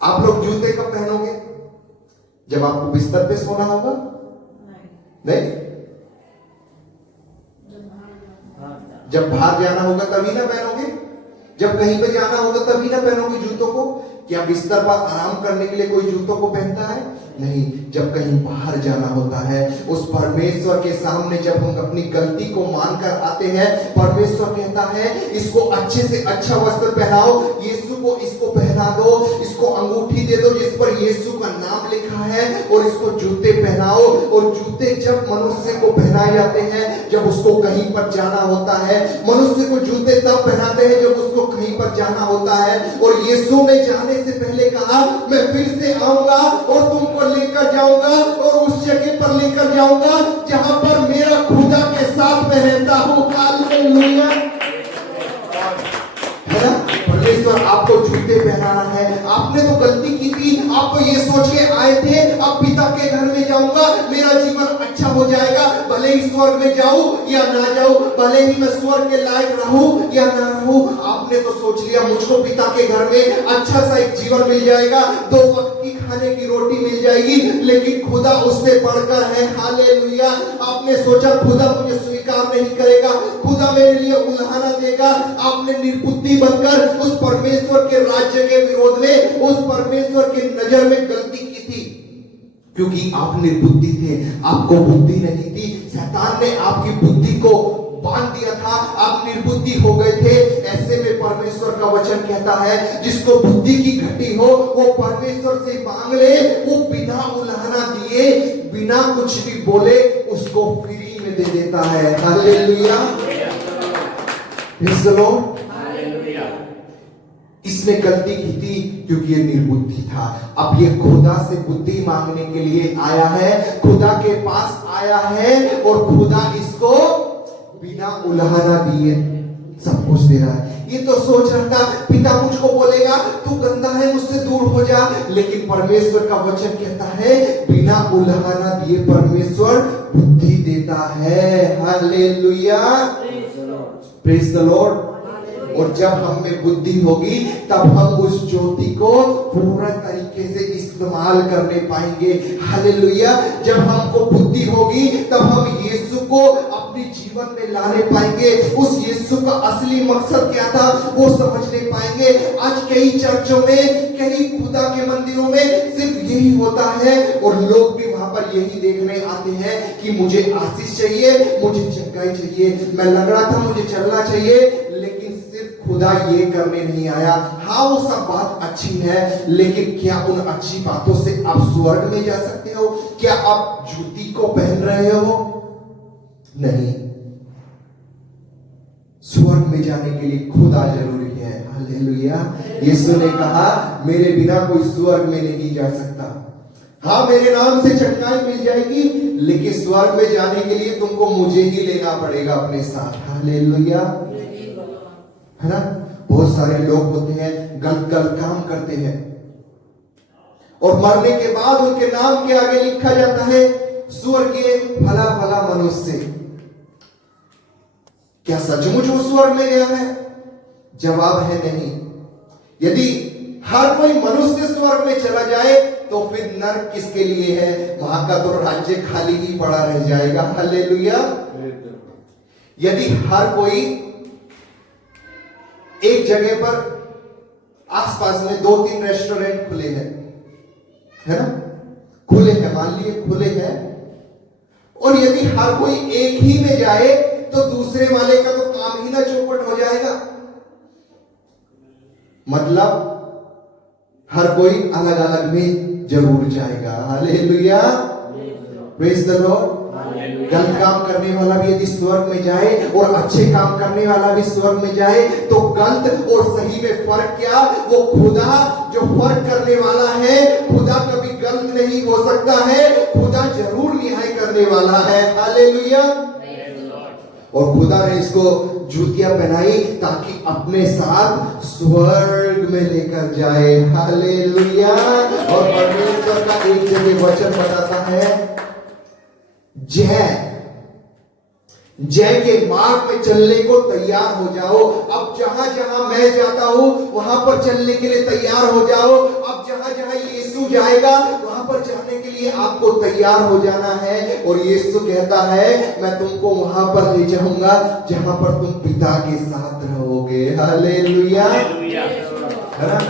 आप लोग जूते कब पहनोगे? जब आपको बिस्तर पे सोना होगा? नहीं, जब बाहर जाना होगा तभी ना पहनोगे। जब कहीं पे जाना होगा तभी ना पहनोगे जूतों को। क्या बिस्तर पर आराम करने के लिए कोई जूतों को पहनता है? नहीं। जब कहीं बाहर जाना होता है, उस परमेश्वर के सामने जब हम अपनी गलती को मानकर आते हैं, परमेश्वर कहता है इसको अच्छे से अच्छा वस्त्र पहनाओ, यीशु को इसको पहना दो, इसको अंगूठी दे दो जिस पर यीशु का नाम लिखा है, और इसको जूते पहनाओ। और जूते जब मनुष्य को पहनाए जाते हैं जब उसको कहीं पर जाना होता है। मनुष्य को जूते तब पहनाते हैं जब उसको कहीं पर जाना होता है। और यीशु ने जाने से पहले कहा, मैं फिर से आऊंगा और तुमको लेकर जाऊंगा, और उस जगह पर लेकर जाऊंगा जहां पर मेरा खुदा के साथ में रहता हूं। हालेलुया, है ना। परमेश्वर आपको जूते पहनाना है। आपने तो गलती की थी, आप तो ये सोच के आए थे अब पिता के घर में जाऊंगा, मेरा जीवन अच्छा हो जाएगा, भले ही स्वर्ग में जाऊं या ना जाऊं, भले ही मैं स्वर्ग के लायक रहूं या ना रहूं। आपने तो सोच लिया मुझको पिता के घर में अच्छा सा एक जीवन मिल जाएगा, 2 वक्त की खाने की रोटी मिल जाएगी, लेकिन खुदा उससे बढ़कर है। हालेलुया। आपने सोचा खुदा मुझे स्वीकार नहीं करेगा, खुदा मेरे लिए उल्हाना देगा। आपने निर्बुद्धि बनकर उस परमेश्वर के राज्य के विरोध में, उस परमेश्वर की नजर में गलती की थी, क्योंकि आप निर्बुद्धि थे, आपको बुद्धि नहीं थी। शैतान ने आपकी बुद्धि को बांध दिया था, आप निर्बुद्धि हो गए थे। ऐसे में परमेश्वर का वचन कहता है जिसको बुद्धि की घटी हो वो परमेश्वर से मांग ले, वो बिना उलाहना दिए, बिना कुछ भी बोले उसको फ्री में दे देता है। Hallelujah, praise the Lord. इसने गलती की थी क्योंकि ये निर्बुद्धि था। अब ये खुदा से बुद्धि मांगने के लिए आया है, खुदा के पास आया है और खुदा इसको बिना उलाहना दिए सब कुछ दे रहा है। ये तो सोच रहा था पिता मुझको बोलेगा तू गंदा है मुझसे दूर हो जा, लेकिन परमेश्वर का वचन कहता है बिना उलाहना दिए परमेश्वर बुद्धि देता है। Hallelujah, praise the Lord. और जब हम में बुद्धि होगी तब हम उस ज्योति को पूरा तरीके से इस्तेमाल करने पाएंगे। हालेलुया, जब हमको बुद्धि होगी तब हम यीशु को अपने जीवन में लाने पाएंगे। उस यीशु का असली मकसद क्या था वो समझने पाएंगे। आज कई चर्चों में, कई खुदा के मंदिरों में सिर्फ यही होता है और लोग भी वहां पर यही देखने आते हैं कि मुझे आशीष चाहिए, मुझे चंगाई चाहिए, मैं लंगड़ा था मुझे चलना चाहिए, लेकिन खुदा ये करने नहीं आया। हाँ, वो सब बात अच्छी है, लेकिन क्या उन अच्छी बातों से आप स्वर्ग में जा सकते हो? क्या आप जूती को पहन रहे हो? नहीं, स्वर्ग में जाने के लिए खुदा जरूरी है। हालेलुया, यीशु ने कहा मेरे बिना कोई स्वर्ग में नहीं जा सकता। हाँ, मेरे नाम से चंगाई मिल जाएगी, लेकिन स्वर्ग में जाने के लिए तुमको मुझे ही लेना पड़ेगा अपने साथ। हालेलुया, है ना। बहुत सारे लोग होते हैं गलत गलत काम करते हैं और मरने के बाद उनके नाम के आगे लिखा जाता है स्वर्गीय भला भला मनुष्य। क्या सचमुच वो स्वर्ग में गया है? जवाब है नहीं। यदि हर कोई मनुष्य स्वर्ग में चला जाए तो फिर नरक किसके लिए है? वहां का तो राज्य खाली ही पड़ा रह जाएगा। हालेलुया। यदि हर कोई एक जगह पर आसपास में 2-3 रेस्टोरेंट खुले हैं, है ना, खुले हैं, मान लिए खुले हैं, और यदि हर कोई एक ही में जाए तो दूसरे वाले का तो काम ही ना चौपट हो जाएगा। मतलब हर कोई अलग अलग में जरूर जाएगा। Hallelujah, praise the Lord. गलत काम करने वाला भी यदि स्वर्ग में जाए और अच्छे काम करने वाला भी स्वर्ग में जाए तो गलत और सही में फर्क क्या? वो खुदा जो फर्क करने वाला है, खुदा कभी गलत नहीं हो सकता है, खुदा जरूर न्याय करने वाला है। हालेलुया। और खुदा ने इसको जूतियां पहनाई ताकि अपने साथ स्वर्ग में लेकर जाए। हालेलुया। और परमेश्वर का एक जगह वचन बताता है जय के मार्ग में चलने को तैयार हो जाओ। अब जहां जहां मैं जाता हूं वहां पर चलने के लिए तैयार हो जाओ। अब जहां जहां यीशु जाएगा वहां पर जाने के लिए आपको तैयार हो जाना है। और यीशु कहता है मैं तुमको वहां पर ले जाऊंगा जहां पर तुम पिता के साथ रहोगे। हालेलुया, है ना।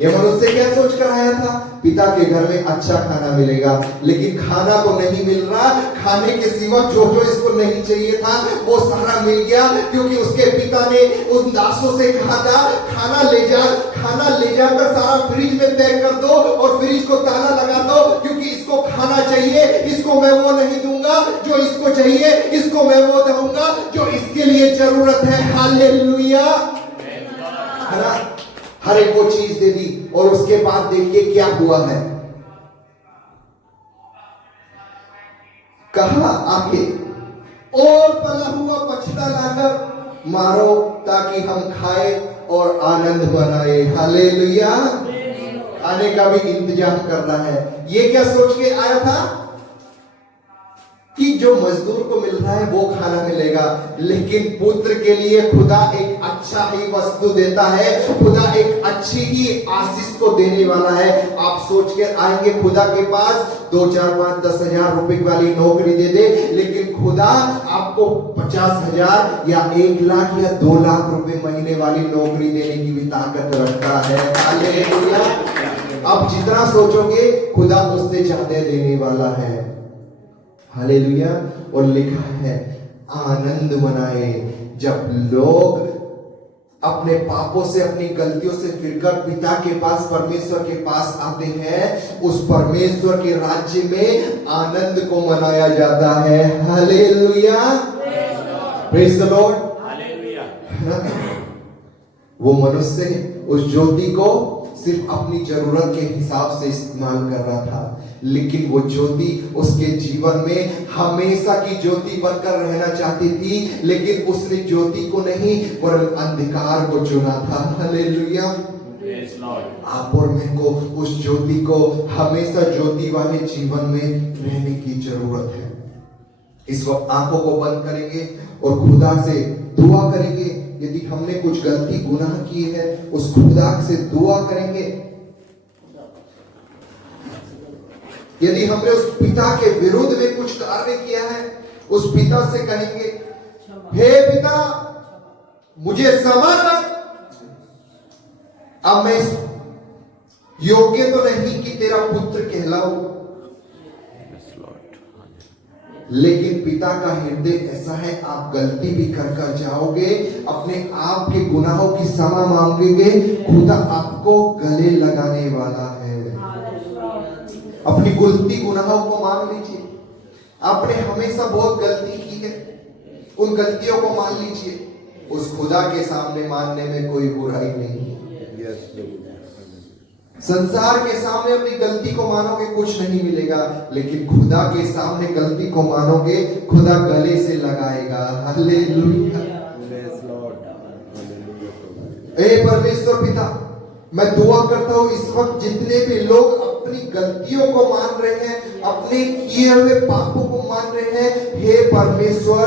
ये मनुष्य क्या सोच कर आया था? पिता के घर में अच्छा खाना मिलेगा, लेकिन खाना तो नहीं मिल रहा। खाने के सिवा जो जो इसको नहीं चाहिए था वो सारा मिल गया, क्योंकि उसके पिता ने उन दासों से कहा था खाना ले जाकर सारा फ्रिज में पैक कर दो और फ्रिज को ताला लगा दो, क्योंकि इसको खाना चाहिए, इसको मैं वो नहीं दूंगा जो इसको चाहिए, इसको मैं वो दूंगा जो इसके लिए जरूरत है। हालेलुया, है ना। हर एक वो चीज दे दी और उसके बाद देखिए क्या हुआ है। कहा आके और पला हुआ पछता लाकर मारो ताकि हम खाए और आनंद बनाए। हालेलुया। खाने का भी इंतजाम करना है। ये क्या सोच के आया था कि जो मजदूर को मिल रहा है वो खाना मिलेगा, लेकिन पुत्र के लिए खुदा एक अच्छा ही वस्तु देता है, खुदा एक अच्छी ही आशीष को देने वाला है। आप सोच के आएंगे खुदा के पास 2, 4, 5, 10 हजार रुपए वाली नौकरी दे दे, लेकिन खुदा आपको 50,000 या 1 लाख या 2 लाख रुपए महीने वाली नौकरी देने की भी ताकत रखता है। हालेलुया। आप जितना सोचोगे खुदा उससे ज्यादा देने वाला है। हालेलुया। और लिखा है आनंद मनाए जब लोग अपने पापों से, अपनी गलतियों से फिरकर पिता के पास, परमेश्वर के पास आते हैं। उस परमेश्वर के राज्य में आनंद को मनाया जाता है। Hallelujah, praise the Lord. वो मनुष्य उस ज्योति को सिर्फ अपनी जरूरत के हिसाब से इस्तेमाल कर रहा था, लेकिन वो ज्योति उसके जीवन में हमेशा की ज्योति बनकर रहना चाहती थी, लेकिन उसने ज्योति को नहीं वरन अंधकार को चुना था। हालेलुया। आप और मैं को उस ज्योति को, हमेशा ज्योति वाले जीवन में रहने की जरूरत है। इस वक्त आंखों को बंद करेंगे और खुदा से दुआ करेंगे। यदि हमने कुछ गलती गुनाह की है, उस खुदा से दुआ करेंगे। यदि हमने उस पिता के विरुद्ध में कुछ कार्य किया है, उस पिता से कहेंगे, हे पिता मुझे क्षमा कर, अब मैं योग्य तो नहीं कि तेरा पुत्र कहलाऊं, लेकिन पिता का हृदय ऐसा है, आप गलती भी कर जाओगे, अपने आप के गुनाहों की क्षमा मांगेंगे, खुदा आपको गले लगाने वाला है। अपनी गलती गुनाहों को मांग लीजिए। आपने हमेशा बहुत गलती की है, उन गलतियों को मान लीजिए। उस खुदा के सामने मानने में कोई बुराई नहीं है। संसार के सामने अपनी गलती को मानोगे कुछ नहीं मिलेगा, लेकिन खुदा के सामने गलती को मानोगे, खुदा गले से लगाएगा। हालेलुया। ए परमेश्वर पिता, मैं दुआ करता हूं इस वक्त जितने भी लोग अपनी गलतियों को मान रहे हैं, अपने किए हुए पापों को मान रहे हैं, हे परमेश्वर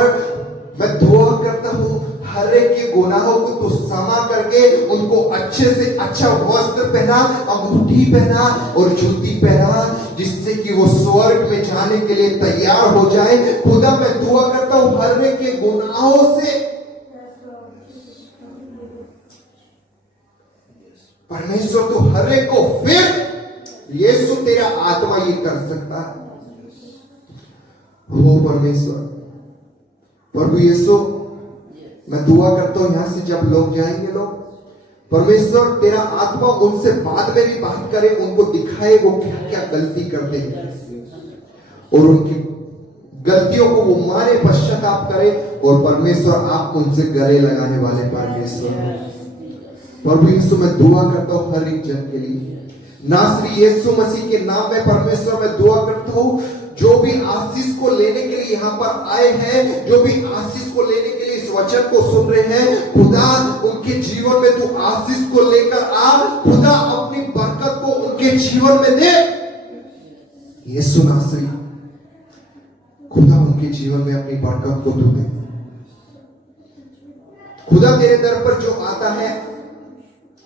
मैं दुआ करता हूं हर एक के गुनाहों को तो क्षमा करके उनको अच्छे से अच्छा वस्त्र पहना, अंगूठी पहना और जूती पहना, जिससे कि वो स्वर्ग में जाने के लिए तैयार हो जाए। खुदा मैं दुआ करता हूं हर एक के गुनाहों से परमेश्वर तो हर एक को, फिर यीशु तेरा आत्मा ये कर सकता है। हो परमेश्वर, प्रभु यीशु मैं दुआ करता हूं यहां से जब लोग जाएंगे, लोग परमेश्वर तेरा आत्मा उनसे बाद में भी बात करे, उनको दिखाए वो क्या क्या गलती करते हैं और उनकी गलतियों को वो माने, पश्चाताप करे। और परमेश्वर आप उनसे गले लगाने वाले परमेश्वर। प्रभु यीशु मैं दुआ करता हूं हर एक जन के लिए, नासरी यीशु मसीह के नाम में परमेश्वर मैं दुआ करता हूं, जो भी आशीष को लेने के लिए यहाँ पर आए हैं, जो भी आशीष को लेने के लिए इस वचन को सुन रहे हैं, खुदा उनके जीवन में तू आशीष को लेकर आ, खुदा अपनी बरकत को उनके जीवन में दे। यीशु नासरी, खुदा उनके जीवन में अपनी बरकत को तू दे। खुदा तेरे दर पर जो आता है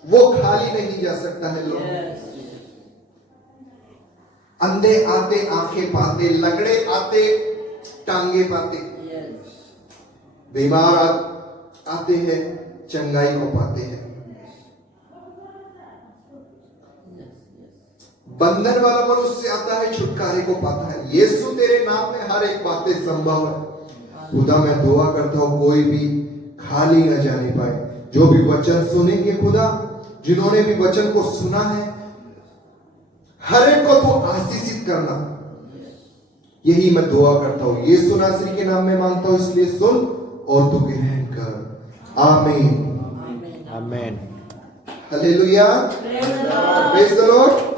वो खाली नहीं जा सकता है। लोग अंधे आते आंखें पाते, लंगड़े आते टांगे पाते, बीमार आते हैं चंगाई को पाते हैं, बंधन वाला मनुष्य आता है छुटकारे को पाता है। यीशु तेरे नाम में हर एक बातें संभव है। खुदा मैं दुआ करता हूं कोई भी खाली न जाने पाए। जो भी वचन सुनेंगे खुदा, जिन्होंने भी वचन को सुना है, हर एक को तो आशीषित करना, यही मैं दुआ करता हूं। यीशु नासरी के नाम में मांगता हूं, इसलिए सुन और तू ग्रहण कर। आमीन, आमीन, हालेलुया, प्रेज द लॉर्ड।